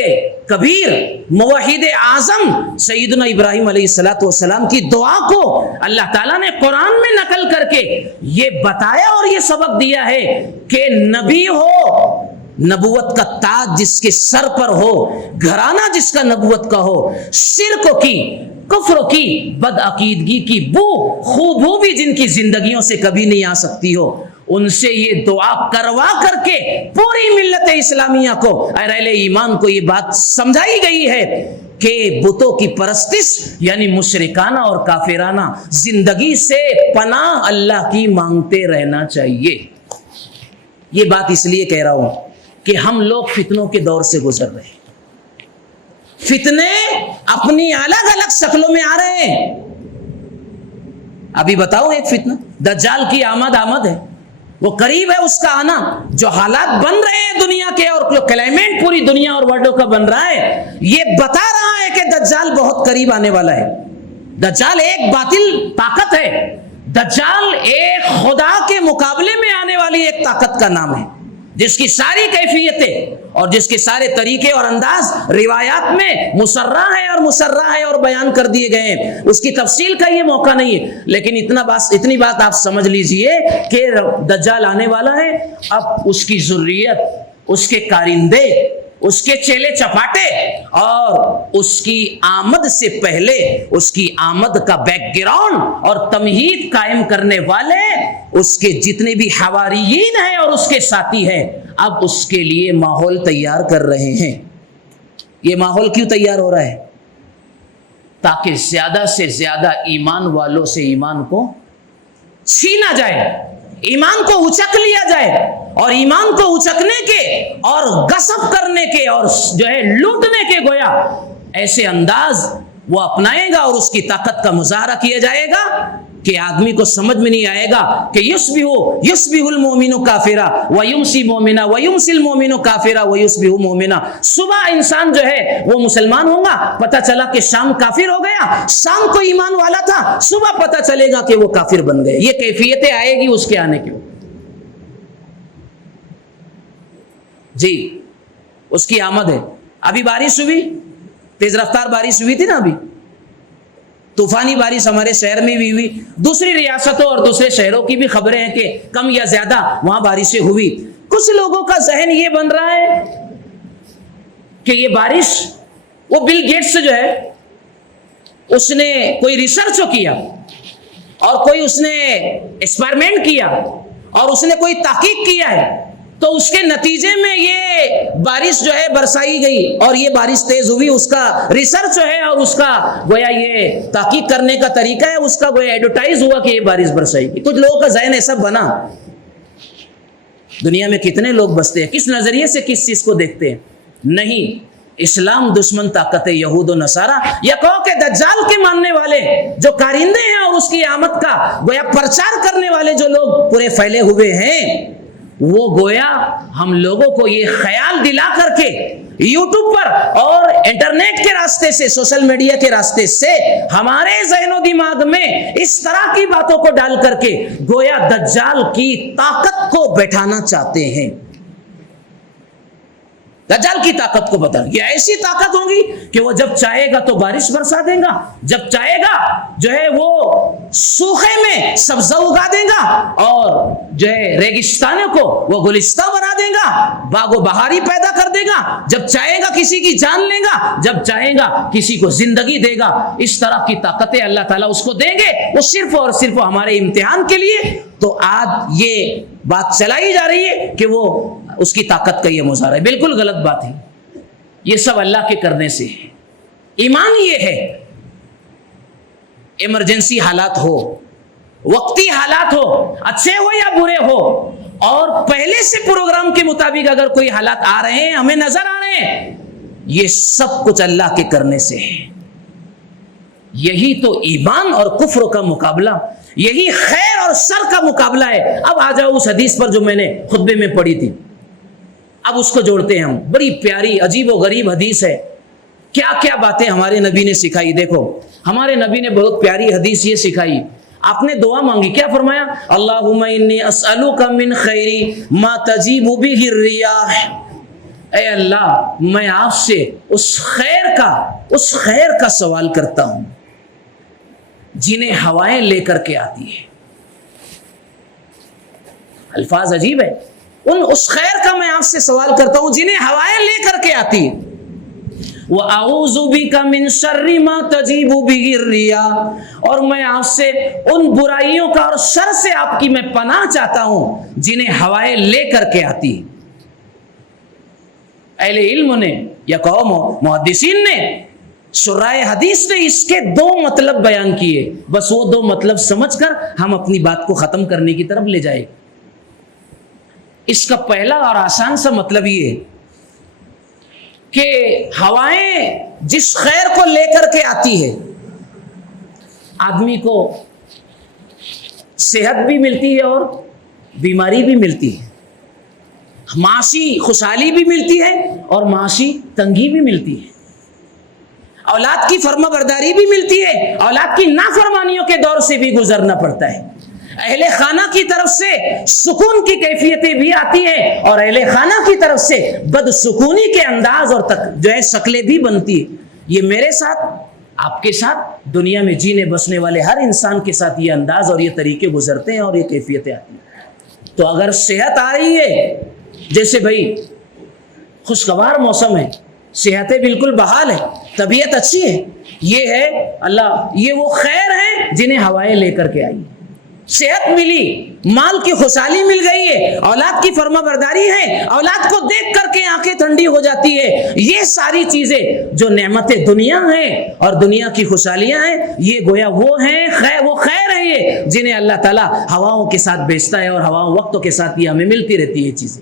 کبیر، موحد اعظم سیدنا ابراہیم علیہ السلام کی دعا کو اللہ تعالیٰ نے قرآن میں نقل کر کے یہ بتایا اور یہ سبق دیا ہے کہ نبی ہو، نبوت کا تاج جس کے سر پر ہو، گھرانہ جس کا نبوت کا ہو، شرک کی، کفر کی، بدعقیدگی کی خوبو بھی جن کی زندگیوں سے کبھی نہیں آ سکتی ہو، ان سے یہ دعا کروا کر کے پوری ملت اسلامیہ کو، اہل ایمان کو یہ بات سمجھائی گئی ہے کہ بتوں کی پرستش یعنی مشرکانہ اور کافرانہ زندگی سے پناہ اللہ کی مانگتے رہنا چاہیے۔ یہ بات اس لیے کہہ رہا ہوں کہ ہم لوگ فتنوں کے دور سے گزر رہے ہیں، فتنے اپنی الگ الگ شکلوں میں آ رہے ہیں۔ ابھی بتاؤ ایک فتنہ دجال کی آمد ہے، وہ قریب ہے اس کا آنا، جو حالات بن رہے ہیں دنیا کے اور جو کلائمیٹ پوری دنیا اور ورلڈ کا بن رہا ہے یہ بتا رہا ہے کہ دجال بہت قریب آنے والا ہے۔ دجال ایک باطل طاقت ہے، دجال ایک خدا کے مقابلے میں آنے والی ایک طاقت کا نام ہے جس کی ساری کیفیتیں اور جس کے سارے طریقے اور انداز روایات میں مسرہ ہے اور بیان کر دیے گئے ہیں۔ اس کی تفصیل کا یہ موقع نہیں ہے، لیکن اتنی بات آپ سمجھ لیجئے کہ دجال آنے والا ہے۔ اب اس کی ذریت، اس کے کارندے، اس کے چیلے چپاٹے اور اس کی آمد سے پہلے اس کی آمد کا بیک گراؤنڈ اور تمہید قائم کرنے والے اس کے جتنے بھی حواریین ہیں اور اس کے ساتھی ہیں اب اس کے لیے ماحول تیار کر رہے ہیں۔ یہ ماحول کیوں تیار ہو رہا ہے؟ تاکہ زیادہ سے زیادہ ایمان والوں سے ایمان کو چھینا جائے، ایمان کو اچک لیا جائے، اور ایمان کو اچکنے کے اور غصب کرنے کے اور جو ہے لوٹنے کے گویا ایسے انداز وہ اپنائے گا اور اس کی طاقت کا مظاہرہ کیا جائے گا کہ آدمی کو سمجھ میں نہیں آئے گا کہ یصبح المؤمن کافرا ویمسی مومنا ویمسی المؤمن کافرا ویصبح مومنا۔ صبح انسان جو ہے وہ مسلمان ہوگا، پتہ چلا کہ شام کافر ہو گیا، شام کو ایمان والا تھا، صبح پتہ چلے گا کہ وہ کافر بن گئے۔ یہ کیفیتیں آئے گی اس کے آنے کی۔ جی اس کی آمد ہے۔ ابھی بارش ہوئی، تیز رفتار بارش ہوئی تھی نا، ابھی طوفانی بارش ہمارے شہر میں بھی ہوئی، دوسری ریاستوں اور دوسرے شہروں کی بھی خبریں ہیں کہ کم یا زیادہ وہاں بارشیں ہوئی۔ کچھ لوگوں کا ذہن یہ بن رہا ہے کہ یہ بارش وہ بل گیٹس جو ہے اس نے کوئی ریسرچ کیا اور کوئی اس نے ایکسپیریمنٹ کیا اور اس نے کوئی تحقیق کیا ہے، تو اس کے نتیجے میں یہ بارش جو ہے برسائی گئی اور یہ بارش تیز ہوئی۔ اس کا ریسرچ جو ہے اور اس کا گویا یہ تحقیق کرنے کا طریقہ ہے، اس کا گویا ایڈورٹائز ہوا کہ یہ بارش برسائی گی۔ کچھ لوگوں کا ذہن ایسا بنا۔ دنیا میں کتنے لوگ بستے ہیں، کس نظریے سے کس چیز کو دیکھتے ہیں؟ نہیں، اسلام دشمن طاقت ہے یہود و نصارہ، یا کہو کہ دجال کے ماننے والے جو کارندے ہیں اور اس کی آمد کا گویا پرچار کرنے والے جو لوگ پورے پھیلے ہوئے ہیں، وہ گویا ہم لوگوں کو یہ خیال دلا کر کے یوٹیوب پر اور انٹرنیٹ کے راستے سے، سوشل میڈیا کے راستے سے ہمارے ذہن و دماغ میں اس طرح کی باتوں کو ڈال کر کے گویا دجال کی طاقت کو بیٹھانا چاہتے ہیں۔ دجال کی طاقت کو بتا، یہ ایسی طاقت ہوگی کہ وہ جب چاہے گا تو بارش برسا دے گا، جب چاہے گا جو ہے وہ سوکھے میں سبزہ اگا دے گا، اور جو ہے ریگستانوں کو وہ گلستہ بنا دے گا، باغ و بہاری پیدا کر دے گا، جب چاہے گا کسی کی جان لے گا، جب چاہے گا کسی کو زندگی دے گا۔ اس طرح کی طاقتیں اللہ تعالیٰ اس کو دیں گے، وہ صرف اور صرف ہمارے امتحان کے لیے۔ تو آج یہ بات چلائی جا رہی ہے کہ وہ اس کی طاقت کا یہ مظاہرہ ہے، بالکل غلط بات ہے۔ یہ سب اللہ کے کرنے سے ہے۔ ایمان یہ ہے ایمرجنسی حالات ہو، وقتی حالات ہو، اچھے ہو یا برے ہو، اور پہلے سے پروگرام کے مطابق اگر کوئی حالات آ رہے ہیں، ہمیں نظر آ رہے ہیں، یہ سب کچھ اللہ کے کرنے سے ہے۔ یہی تو ایمان اور کفر کا مقابلہ، یہی خیر اور شر کا مقابلہ ہے۔ اب آ جاؤ اس حدیث پر جو میں نے خطبے میں پڑھی تھی، اب اس کو جوڑتے ہیں ہم۔ بڑی پیاری عجیب و غریب حدیث ہے، کیا کیا باتیں ہمارے نبی نے سکھائی۔ دیکھو ہمارے نبی نے بہت پیاری حدیث یہ سکھائی، آپ نے دعا مانگی، کیا فرمایا؟ اللہم انی اسألک من خیری ما تجیب بہ الریاح، اے اللہ میں آپ سے اس خیر کا سوال کرتا ہوں جنہیں ہوائیں لے کر کے آتی ہے۔ الفاظ عجیب ہے، اس خیر کا میں آپ سے سوال کرتا ہوں جنہیں ہوائیں لے کر کے آتی ہے۔ وَأَعُوذُ بِكَ مِن شَرِّ مَا تَجِيبُ بِهِ الرِّيَاحُ، اور میں آپ سے ان برائیوں کا اور شر سے آپ کی میں پناہ چاہتا ہوں جنہیں ہوائیں لے کر کے آتی ہے۔ اہل علم نے یا قوم محدثین نے، شرائع حدیث نے اس کے دو مطلب بیان کیے، بس وہ دو مطلب سمجھ کر ہم اپنی بات کو ختم کرنے کی طرف لے جائیں۔ اس کا پہلا اور آسان سا مطلب یہ ہے کہ ہوائیں جس خیر کو لے کر کے آتی ہے، آدمی کو صحت بھی ملتی ہے اور بیماری بھی ملتی ہے، معاشی خوشحالی بھی ملتی ہے اور معاشی تنگی بھی ملتی ہے، اولاد کی فرما برداری بھی ملتی ہے، اولاد کی نافرمانیوں کے دور سے بھی گزرنا پڑتا ہے، اہل خانہ کی طرف سے سکون کی کیفیتیں بھی آتی ہیں اور اہل خانہ کی طرف سے بدسکونی کے انداز اور جو ہے شکلیں بھی بنتی ہیں۔ یہ میرے ساتھ، آپ کے ساتھ، دنیا میں جینے بسنے والے ہر انسان کے ساتھ یہ انداز اور یہ طریقے گزرتے ہیں اور یہ کیفیتیں آتی ہیں۔ تو اگر صحت آ رہی ہے، جیسے بھائی خوشگوار موسم ہے، صحتیں بالکل بحال ہے، طبیعت اچھی ہے، یہ ہے اللہ، یہ وہ خیر ہے جنہیں ہوائیں لے کر کے آئی۔ صحت ملی، مال کی خوشحالی مل گئی ہے، اولاد کی فرما برداری ہے، اولاد کو دیکھ کر کے آنکھیں ٹھنڈی ہو جاتی ہے، یہ ساری چیزیں جو نعمتیں دنیا ہیں اور دنیا کی خوشحالیاں ہیں، یہ گویا وہ ہیں وہ خیر ہے یہ جنہیں اللہ تعالیٰ ہواؤں کے ساتھ بیچتا ہے، اور ہواؤں وقتوں کے ساتھ یہ ہمیں ملتی رہتی ہے یہ چیزیں۔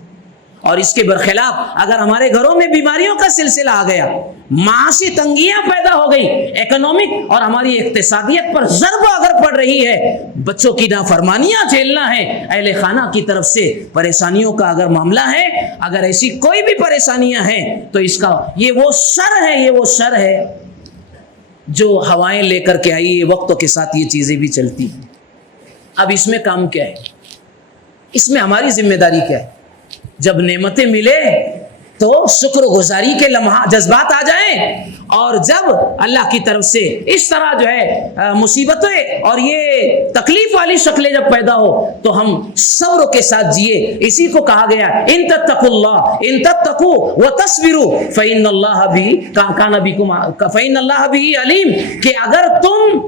اور اس کے برخلاف اگر ہمارے گھروں میں بیماریوں کا سلسلہ آ گیا، معاشی تنگیاں پیدا ہو گئی، اکنامک اور ہماری اقتصادیت پر ضرب اگر پڑ رہی ہے، بچوں کی نافرمانیاں جھیلنا ہے، اہل خانہ کی طرف سے پریشانیوں کا اگر معاملہ ہے، اگر ایسی کوئی بھی پریشانیاں ہیں، تو اس کا یہ وہ شر ہے جو ہوائیں لے کر کے آئی، وقتوں کے ساتھ یہ چیزیں بھی چلتی ہیں۔ اب اس میں کام کیا ہے؟ اس میں ہماری ذمہ داری کیا ہے؟ جب نعمتیں ملے تو شکر گزاری کے جذبات آ جائیں، اور جب اللہ کی طرف سے اس طرح جو ہے مصیبتیں اور یہ تکلیف والی شکلیں جب پیدا ہو تو ہم صبر کے ساتھ جیے۔ اسی کو کہا گیا ان تتقوا اللہ ان تتقوا وتصبروا فإن اللہ به علیم، کہ اگر تم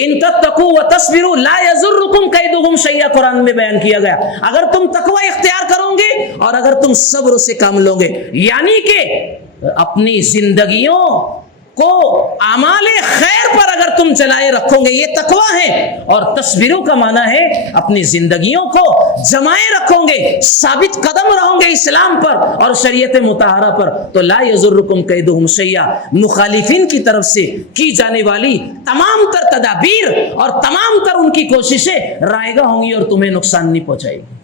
ان تتقوا وتصبروا لا یضرکم کیدہم شیئا، قرآن میں بیان کیا گیا، اگر تم تقوی اختیار کرو گے اور اگر تم صبر سے کام لو گے، یعنی کہ اپنی زندگیوں کو اعمال خیر پر اگر تم چلائے رکھو گے، یہ تقوی ہے، اور تصبروا کا معنی ہے اپنی زندگیوں کو جمائے رکھو گے، ثابت قدم رہو گے اسلام پر اور شریعت مطہرہ پر، تو لا یضرکم کیدہم شیئا، مخالفین کی طرف سے کی جانے والی تمام تر تدابیر اور تمام تر ان کی کوششیں رائگاں ہوں گی اور تمہیں نقصان نہیں پہنچائے گی۔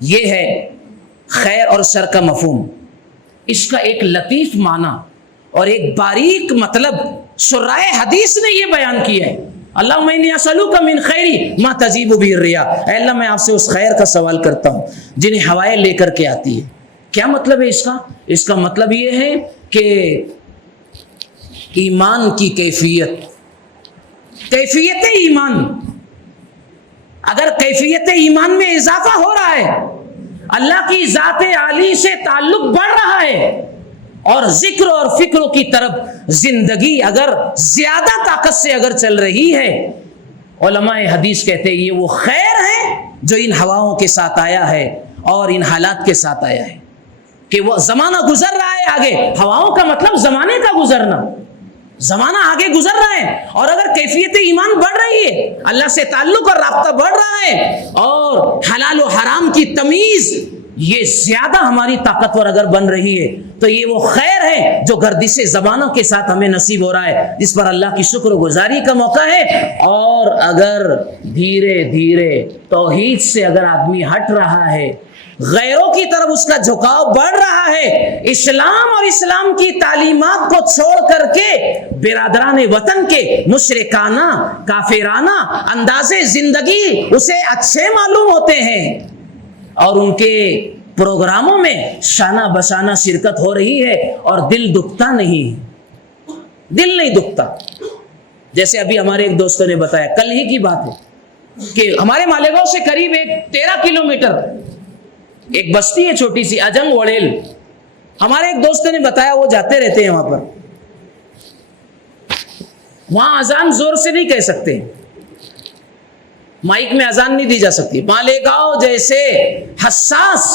یہ ہے خیر اور شر کا مفہوم، اس کا ایک لطیف معنی اور ایک باریک مطلب شرائع حدیث نے یہ بیان کیا ہے۔ اللہم انی اسألک من خیری ما تجیب بہ الریاح، اے اللہ میں آپ سے اس خیر کا سوال کرتا ہوں جنہیں ہوائیں لے کر کے آتی ہے۔ کیا مطلب ہے اس کا؟ اس کا مطلب یہ ہے کہ ایمان کی کیفیت ایمان، اگر کیفیت ایمان میں اضافہ ہو رہا ہے، اللہ کی ذات عالی سے تعلق بڑھ رہا ہے، اور ذکر اور فکر کی طرف زندگی اگر زیادہ طاقت سے اگر چل رہی ہے، علماء حدیث کہتے ہیں یہ وہ خیر ہے جو ان ہواؤں کے ساتھ آیا ہے اور ان حالات کے ساتھ آیا ہے، کہ وہ زمانہ گزر رہا ہے آگے، ہواؤں کا مطلب زمانے کا گزرنا، زمانہ آگے گزر رہا ہے، اور اگر کیفیت ایمان بڑھ رہی ہے، اللہ سے تعلق اور رابطہ بڑھ رہا ہے، اور حلال و حرام کی تمیز یہ زیادہ ہماری طاقتور اگر بن رہی ہے، تو یہ وہ خیر ہے جو گردش زمانوں کے ساتھ ہمیں نصیب ہو رہا ہے، جس پر اللہ کی شکر و گزاری کا موقع ہے۔ اور اگر دھیرے دھیرے توحید سے اگر آدمی ہٹ رہا ہے، غیروں کی طرف اس کا جھکاؤ بڑھ رہا ہے، اسلام اور اسلام کی تعلیمات کو چھوڑ کر کے برادران وطن کے مشرکانہ کافرانہ انداز زندگی اسے اچھے معلوم ہوتے ہیں، اور ان کے پروگراموں میں شانہ بشانہ شرکت ہو رہی ہے، اور دل دکھتا نہیں، دل نہیں دکھتا۔ جیسے ابھی ہمارے ایک دوستوں نے بتایا، کل ہی کی بات ہے کہ ہمارے مالیگاؤں سے قریب 13 کلومیٹر ایک بستی ہے چھوٹی سی، اجنگ وڑیل، ہمارے ایک دوست نے بتایا، وہ جاتے رہتے ہیں وہاں پر، وہاں اذان زور سے نہیں کہہ سکتے، مائک میں اذان نہیں دی جا سکتی۔ مالیگاؤں جیسے حساس،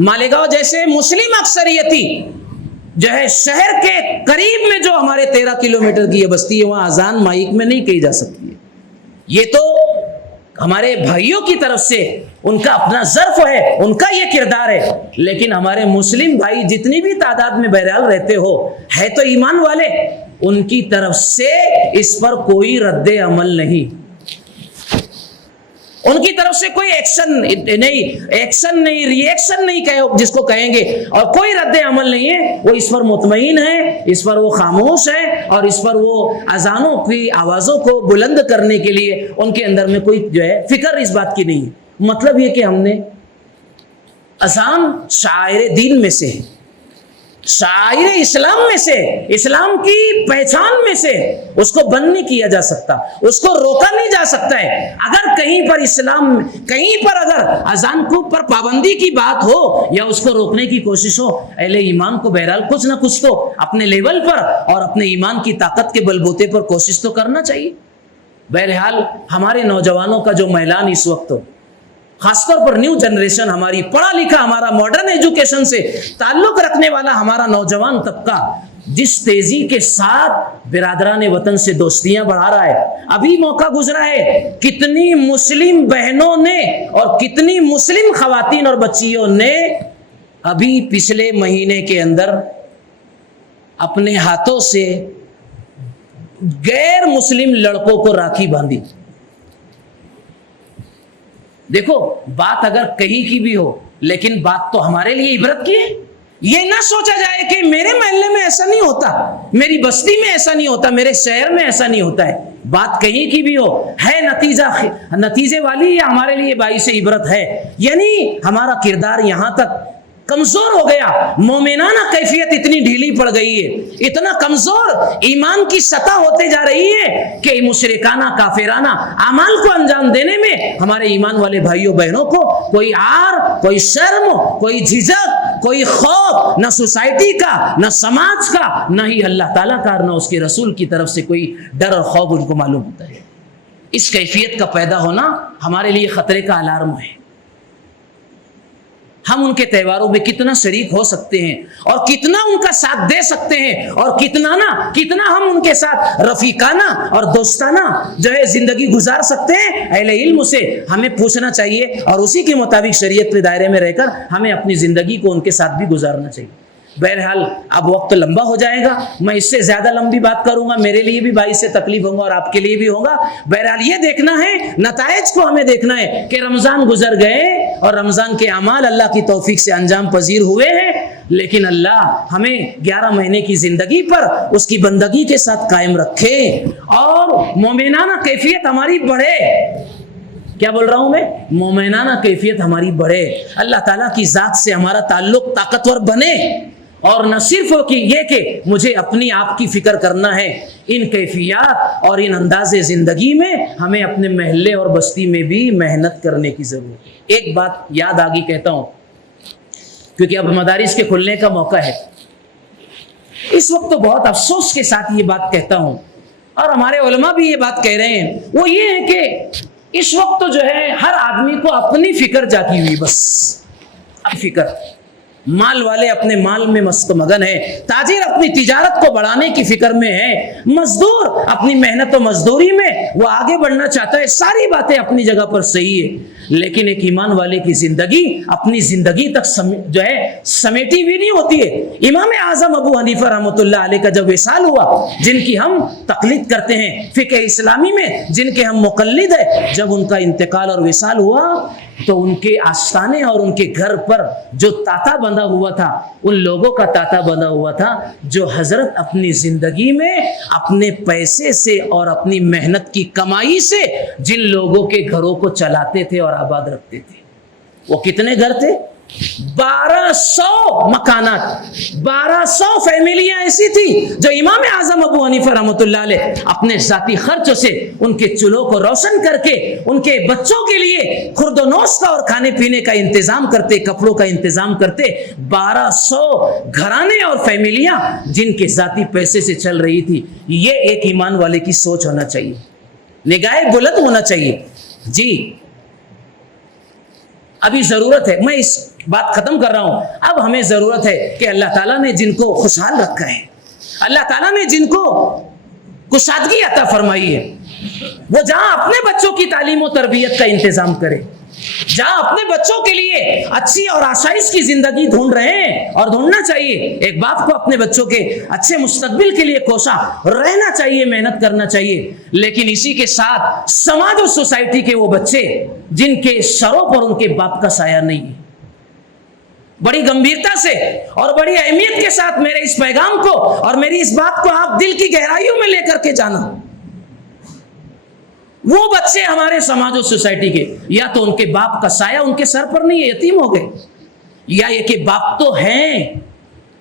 مالیگاؤں جیسے مسلم اکثریتی جو ہے شہر کے قریب میں جو ہمارے 13 کلومیٹر کی یہ بستی ہے، وہاں اذان مائک میں نہیں کہی جا سکتی ہے۔ یہ تو ہمارے بھائیوں کی طرف سے ان کا اپنا ظرف ہے، ان کا یہ کردار ہے، لیکن ہمارے مسلم بھائی جتنی بھی تعداد میں بہرحال رہتے ہو، ہے تو ایمان والے، ان کی طرف سے اس پر کوئی رد عمل نہیں، ان کی طرف سے کوئی ایکشن نہیں، ری ایکشن نہیں جس کو کہیں گے، اور کوئی رد عمل نہیں ہے۔ وہ اس پر مطمئن ہے، اس پر وہ خاموش ہے، اور اس پر وہ اذانوں کی آوازوں کو بلند کرنے کے لیے ان کے اندر میں کوئی جو ہے فکر اس بات کی نہیں ہے۔ مطلب یہ کہ ہم نے اذان شاعر دین میں سے، شاعر اسلام میں سے، اسلام کی پہچان میں سے، اس کو بند نہیں کیا جا سکتا، اس کو روکا نہیں جا سکتا ہے۔ اگر کہیں پر اسلام، کہیں پر اگر اذان کو پر پابندی کی بات ہو یا اس کو روکنے کی کوشش ہو، اہل ایمان کو بہرحال کچھ نہ کچھ تو اپنے لیول پر اور اپنے ایمان کی طاقت کے بلبوتے پر کوشش تو کرنا چاہیے۔ بہرحال ہمارے نوجوانوں کا جو میلان اس وقت ہو، خاص طور پر نیو جنریشن، ہماری پڑھا لکھا، ہمارا ماڈرن ایجوکیشن سے تعلق رکھنے والا ہمارا نوجوان طبقہ جس تیزی کے ساتھ برادران وطن سے دوستیاں بڑھا رہا ہے، ابھی موقع گزرا ہے، کتنی مسلم بہنوں نے اور کتنی مسلم خواتین اور بچیوں نے ابھی پچھلے مہینے کے اندر اپنے ہاتھوں سے غیر مسلم لڑکوں کو راکھی باندھی۔ دیکھو، بات اگر کہیں کی بھی ہو، لیکن بات تو ہمارے لیے عبرت کی ہے۔ یہ نہ سوچا جائے کہ میرے محلے میں ایسا نہیں ہوتا، میری بستی میں ایسا نہیں ہوتا، میرے شہر میں ایسا نہیں ہوتا ہے۔ بات کہیں کی بھی ہو، ہے نتیجے والی، یا ہمارے لیے باعث عبرت ہے؟ یعنی ہمارا کردار یہاں تک کمزور ہو گیا، مومنانہ کیفیت اتنی ڈھیلی پڑ گئی ہے، اتنا کمزور ایمان کی سطح ہوتے جا رہی ہے کہ مشرکانہ کافرانہ اعمال کو انجام دینے میں ہمارے ایمان والے بھائیوں بہنوں کو کوئی عار، کوئی شرم، کوئی جھجک، کوئی خوف، نہ سوسائٹی کا، نہ سماج کا، نہ ہی اللہ تعالیٰ کا، نہ اس کے رسول کی طرف سے کوئی ڈر اور خوف ان کو معلوم ہوتا ہے۔ اس کیفیت کا پیدا ہونا ہمارے لیے خطرے کا الارم ہے۔ ہم ان کے تہواروں میں کتنا شریک ہو سکتے ہیں، اور کتنا ان کا ساتھ دے سکتے ہیں، اور کتنا ہم ان کے ساتھ رفیقانہ اور دوستانہ جو ہے زندگی گزار سکتے ہیں، اہل علم سے ہمیں پوچھنا چاہیے، اور اسی کے مطابق شریعت کے دائرے میں رہ کر ہمیں اپنی زندگی کو ان کے ساتھ بھی گزارنا چاہیے۔ بہرحال اب وقت لمبا ہو جائے گا، میں اس سے زیادہ لمبی بات کروں گا، میرے لیے بھی باعث تکلیف ہوگا اور آپ کے لیے بھی ہوگا۔ بہرحال یہ دیکھنا ہے، نتائج کو ہمیں دیکھنا ہے کہ رمضان گزر گئے اور رمضان کے اعمال اللہ کی توفیق سے انجام پذیر ہوئے ہیں، لیکن اللہ ہمیں 11 مہینے کی زندگی پر اس کی بندگی کے ساتھ قائم رکھے اور مومنانہ کیفیت ہماری بڑھے۔ کیا بول رہا ہوں میں؟ مومنانہ کیفیت ہماری بڑھے، اللہ تعالیٰ کی ذات سے ہمارا تعلق طاقتور بنے، اور نہ صرف ہو کہ یہ کہ مجھے اپنی آپ کی فکر کرنا ہے، ان کیفیات اور ان انداز زندگی میں ہمیں اپنے محلے اور بستی میں بھی محنت کرنے کی ضرورت ہے۔ ایک بات یاد آگی کہتا ہوں، کیونکہ اب مدارس کے کھلنے کا موقع ہے۔ اس وقت تو بہت افسوس کے ساتھ یہ بات کہتا ہوں، اور ہمارے علماء بھی یہ بات کہہ رہے ہیں، وہ یہ ہے کہ اس وقت تو جو ہے ہر آدمی کو اپنی فکر جاتی ہوئی، بس اپنی فکر، مال والے اپنے مال میں مست مگن ہے، تاجر اپنی تجارت کو بڑھانے کی فکر میں ہے، مزدور اپنی محنت و مزدوری میں وہ آگے بڑھنا چاہتا ہے۔ ساری باتیں اپنی جگہ پر صحیح ہے، لیکن ایک ایمان والے کی زندگی اپنی زندگی تک جو ہے سمیٹی بھی نہیں ہوتی ہے۔ امام اعظم ابو حنیفہ رحمۃ اللہ علیہ کا جب وصال ہوا، جن کی ہم تقلید کرتے ہیں فقہ اسلامی میں، جن کے ہم مقلد ہیں، جب ان کا انتقال اور وصال ہوا تو ان کے آستانے اور ان کے گھر پر جو تاتا بندھا ہوا تھا، ان لوگوں کا تاتا بندھا ہوا تھا جو حضرت اپنی زندگی میں اپنے پیسے سے اور اپنی محنت کی کمائی سے جن لوگوں کے گھروں کو چلاتے تھے اور آباد رکھتے تھے۔ وہ کتنے گھر تھے؟ 1200 مکانات، 1200 فیملیاں ایسی تھی جو امام اعظم ابو حنیفہ رحمۃ اللہ علیہ اپنے ذاتی خرچوں سے ان کے چولہوں کو روشن کر کے ان کے بچوں کے لیے خورد و نوش کا اور کھانے پینے کا انتظام کرتے، کپڑوں کا انتظام کرتے۔ 1200 گھرانے اور فیملیاں جن کے ذاتی پیسے سے چل رہی تھی۔ یہ ایک ایمان والے کی سوچ ہونا چاہیے، نگاہ بلند ہونا چاہیے۔ جی ابھی ضرورت ہے، میں اس بات ختم کر رہا ہوں، اب ہمیں ضرورت ہے کہ اللہ تعالیٰ نے جن کو خوشحال رکھا ہے، اللہ تعالیٰ نے جن کو کشادگی عطا فرمائی ہے، وہ جہاں اپنے بچوں کی تعلیم و تربیت کا انتظام کرے، جہاں اپنے بچوں کے لیے اچھی اور آسائش کی زندگی ڈھونڈ رہے ہیں، اور ڈھونڈنا چاہیے۔ ایک باپ کو اپنے بچوں کے اچھے مستقبل کے لیے کوشاں رہنا چاہیے، محنت کرنا چاہیے، لیکن اسی کے ساتھ سماج اور سوسائٹی کے وہ بچے جن کے سروں پر ان کے باپ کا سایہ نہیں ہے، بڑی گمبھیرتا سے اور بڑی اہمیت کے ساتھ میرے اس پیغام کو اور میری اس بات کو آپ دل کی گہرائیوں میں لے کر کے جانا۔ وہ بچے ہمارے سماج و سوسائٹی کے، یا تو ان کے باپ کا سایہ ان کے سر پر نہیں ہے، یتیم ہو گئے، یا یہ کہ باپ تو ہیں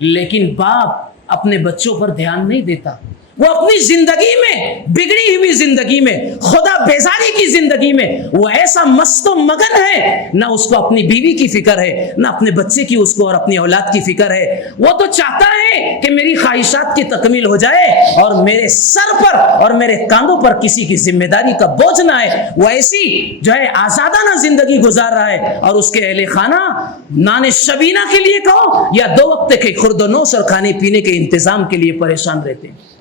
لیکن باپ اپنے بچوں پر دھیان نہیں دیتا، وہ اپنی زندگی میں، بگڑی ہوئی زندگی میں، خدا بیزاری کی زندگی میں وہ ایسا مست و مگن ہے، نہ اس کو اپنی بیوی کی فکر ہے، نہ اپنے بچے کی اس کو اور اپنی اولاد کی فکر ہے۔ وہ تو چاہتا ہے کہ میری خواہشات کی تکمیل ہو جائے اور میرے سر پر اور میرے کاندھوں پر کسی کی ذمہ داری کا بوجھ نہ آئے۔ وہ ایسی جو ہے آزادانہ زندگی گزار رہا ہے، اور اس کے اہل خانہ نان شبینہ کے لیے کہو یا 2 وقت کے خورد و نوش اور کھانے پینے کے انتظام کے لیے پریشان رہتے ہیں۔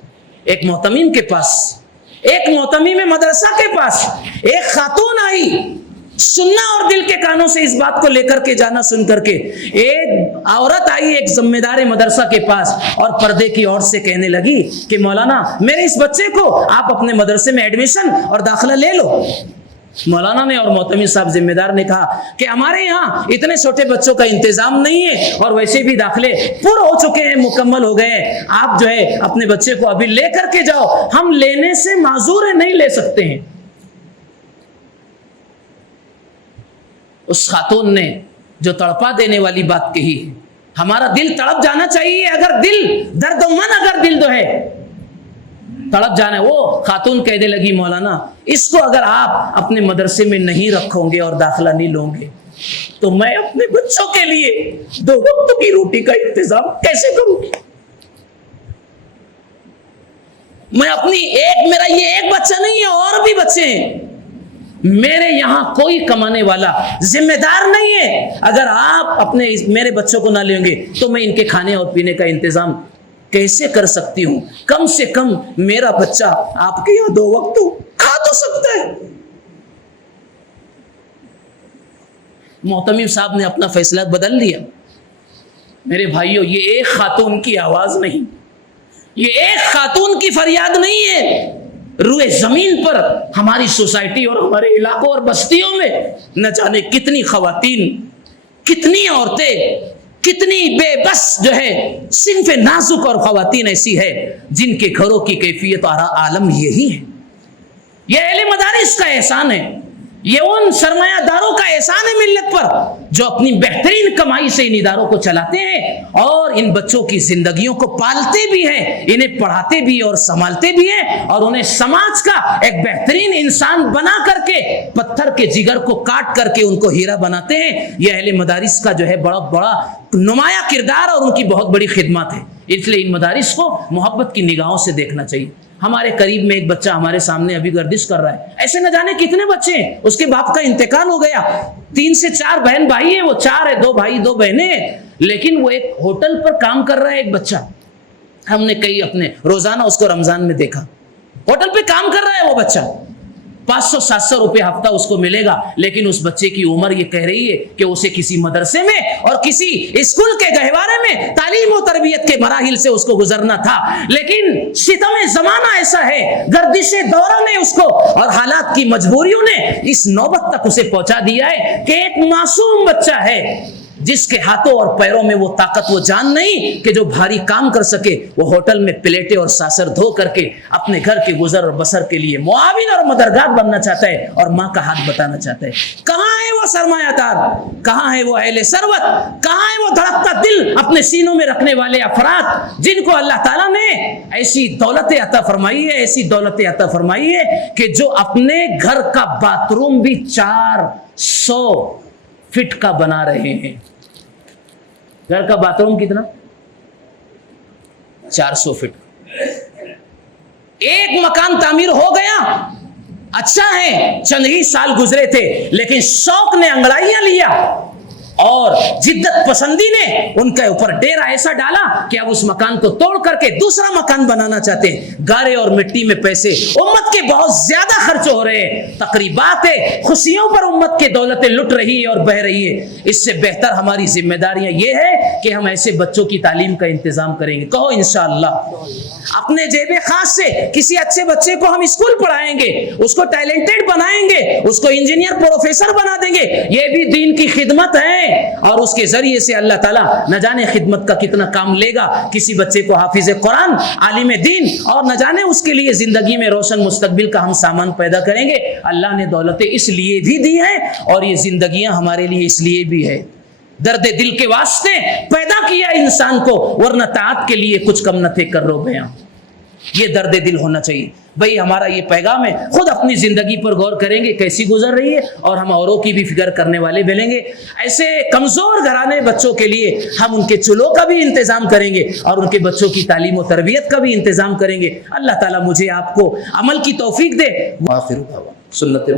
ایک محتمیم کے پاس، ایک محتمیم مدرسہ کے پاس ایک خاتون آئی، سننا اور دل کے کانوں سے اس بات کو لے کر کے جانا سن کر کے، ایک عورت آئی ایک ذمہ دار مدرسہ کے پاس اور پردے کی اور سے کہنے لگی کہ مولانا میرے اس بچے کو آپ اپنے مدرسے میں ایڈمیشن اور داخلہ لے لو۔ مولانا نے اور محتمم صاحب ذمہ دار نے کہا کہ ہمارے یہاں اتنے چھوٹے بچوں کا انتظام نہیں ہے، اور ویسے بھی داخلے پر ہو چکے ہیں، مکمل ہو گئے ہیں، آپ جو ہے اپنے بچے کو ابھی لے کر کے جاؤ، ہم لینے سے معذور ہیں، نہیں لے سکتے ہیں۔ اس خاتون نے جو تڑپا دینے والی بات کہی، ہمارا دل تڑپ جانا چاہیے، اگر دل درد من اگر دل جو ہے تڑپ جانا ہے۔ وہ خاتون کہنے لگی مولانا اس کو اگر آپ اپنے مدرسے میں نہیں رکھو گے اور داخلہ نہیں لو گے تو میں اپنے بچوں کے لیے 2 وقت کی روٹی کا انتظام کیسے کروں گی؟ میں اپنی میرا یہ ایک بچہ نہیں ہے، اور بھی بچے ہیں، میرے یہاں کوئی کمانے والا ذمہ دار نہیں ہے، اگر آپ میرے بچوں کو نہ لیں گے تو میں ان کے کھانے اور پینے کا انتظام کیسے کر سکتی ہوں؟ کم سے کم میرا بچہ آپ کے یہاں 2 وقت کھا تو سکتا ہے۔ محتمم صاحب نے اپنا فیصلہ بدل لیا۔ میرے بھائیوں، یہ ایک خاتون کی آواز نہیں، یہ ایک خاتون کی فریاد نہیں ہے، روئے زمین پر ہماری سوسائٹی اور ہمارے علاقوں اور بستیوں میں نہ جانے کتنی خواتین، کتنی عورتیں، کتنی بے بس جو ہے صنف نازک اور خواتین ایسی ہے جن کے گھروں کی کیفیت اور عالم یہی ہے۔ یہ اہل مدارس کا احسان ہے، یہ ان سرمایہ داروں کا احسان ہے ملت پر جو اپنی بہترین کمائی سے ان اداروں کو چلاتے ہیں اور ان بچوں کی زندگیوں کو پالتے بھی ہیں، انہیں پڑھاتے بھی اور سنبھالتے بھی ہیں اور انہیں سماج کا ایک بہترین انسان بنا کر کے پتھر کے جگر کو کاٹ کر کے ان کو ہیرا بناتے ہیں۔ یہ اہل مدارس کا جو ہے بڑا نمایاں کردار اور ان کی بہت بڑی خدمات ہے۔ اس لیے ان مدارس کو محبت کی نگاہوں سے دیکھنا چاہیے۔ ہمارے قریب میں ایک بچہ ہمارے سامنے ابھی گردش کر رہا ہے، ایسے نہ جانے کتنے بچے ہیں، اس کے باپ کا انتقال ہو گیا، 3 سے 4 بہن بھائی ہیں، وہ 4 ہے، 2 بھائی 2 بہنیں ہیں، لیکن وہ ایک ہوٹل پر کام کر رہا ہے۔ ایک بچہ ہم نے کئی اپنے روزانہ اس کو رمضان میں دیکھا، ہوٹل پہ کام کر رہا ہے وہ بچہ، 500-700 روپے ہفتہ اس کو ملے گا، لیکن اس بچے کی عمر یہ کہہ رہی ہے کہ اسے کسی مدرسے میں اور کسی اسکول کے گہوارے میں تعلیم و تربیت کے مراحل سے اس کو گزرنا تھا، لیکن ستم زمانہ ایسا ہے، گردش دورہ نے اس کو اور حالات کی مجبوریوں نے اس نوبت تک اسے پہنچا دیا ہے کہ ایک معصوم بچہ ہے جس کے ہاتھوں اور پیروں میں وہ طاقت و جان نہیں کہ جو بھاری کام کر سکے، وہ ہوٹل میں پلیٹیں اور ساسر دھو کر کے اپنے گھر کے گزر اور بسر کے لیے معاون اور مددگار بننا چاہتا ہے اور ماں کا ہاتھ بتانا چاہتا ہے۔ کہاں ہے وہ سرمایہ دار، کہاں ہے وہ اہل ثروت، کہاں ہے وہ دھڑکتا دل اپنے سینوں میں رکھنے والے افراد جن کو اللہ تعالیٰ نے ایسی دولت عطا فرمائی ہے، ایسی دولت عطا فرمائی ہے کہ جو اپنے گھر کا باتھ روم بھی 400 فٹ کا بنا رہے ہیں۔ گھر کا باتھ روم کتنا؟ 400 فٹ۔ ایک مکان تعمیر ہو گیا، اچھا ہے، چند ہی سال گزرے تھے، لیکن شوق نے انگڑائیاں لیا اور جدت پسندی نے ان کے اوپر ڈیرا ایسا ڈالا کہ اب اس مکان کو توڑ کر کے دوسرا مکان بنانا چاہتے ہیں۔ گارے اور مٹی میں پیسے امت کے بہت زیادہ خرچ ہو رہے ہیں، تقریبات خوشیوں پر امت کے دولتیں لٹ رہی ہے اور بہ رہی ہے۔ اس سے بہتر ہماری ذمہ داریاں یہ ہے کہ ہم ایسے بچوں کی تعلیم کا انتظام کریں گے۔ کہو انشاءاللہ۔ اپنے جیب خاص سے کسی اچھے بچے کو ہم اسکول پڑھائیں گے، اس کو ٹیلنٹڈ بنائیں گے، اس کو انجینئر پروفیسر بنا دیں گے، یہ بھی دین کی خدمت ہے اور اس کے ذریعے سے اللہ تعالیٰ نہ جانے خدمت کا کتنا کام لے گا۔ کسی بچے کو حافظ قرآن، عالم دین اور نہ جانے اس کے لیے زندگی میں روشن مستقبل کا ہم سامان پیدا کریں گے۔ اللہ نے دولتیں اس لیے بھی دی ہیں اور یہ زندگیاں ہمارے لیے اس لیے بھی ہے، درد دل کے واسطے پیدا کیا انسان کو، ورنہ طاعت کے لیے کچھ کم نہ تھے کر رو بیاں۔ یہ درد دل ہونا چاہیے۔ بھئی ہمارا یہ پیغام ہے، خود اپنی زندگی پر غور کریں گے کیسی گزر رہی ہے اور ہم اوروں کی بھی فکر کرنے والے بنیں گے۔ ایسے کمزور گھرانے بچوں کے لیے ہم ان کے چولوں کا بھی انتظام کریں گے اور ان کے بچوں کی تعلیم و تربیت کا بھی انتظام کریں گے۔ اللہ تعالیٰ مجھے آپ کو عمل کی توفیق دے۔ آخر سنت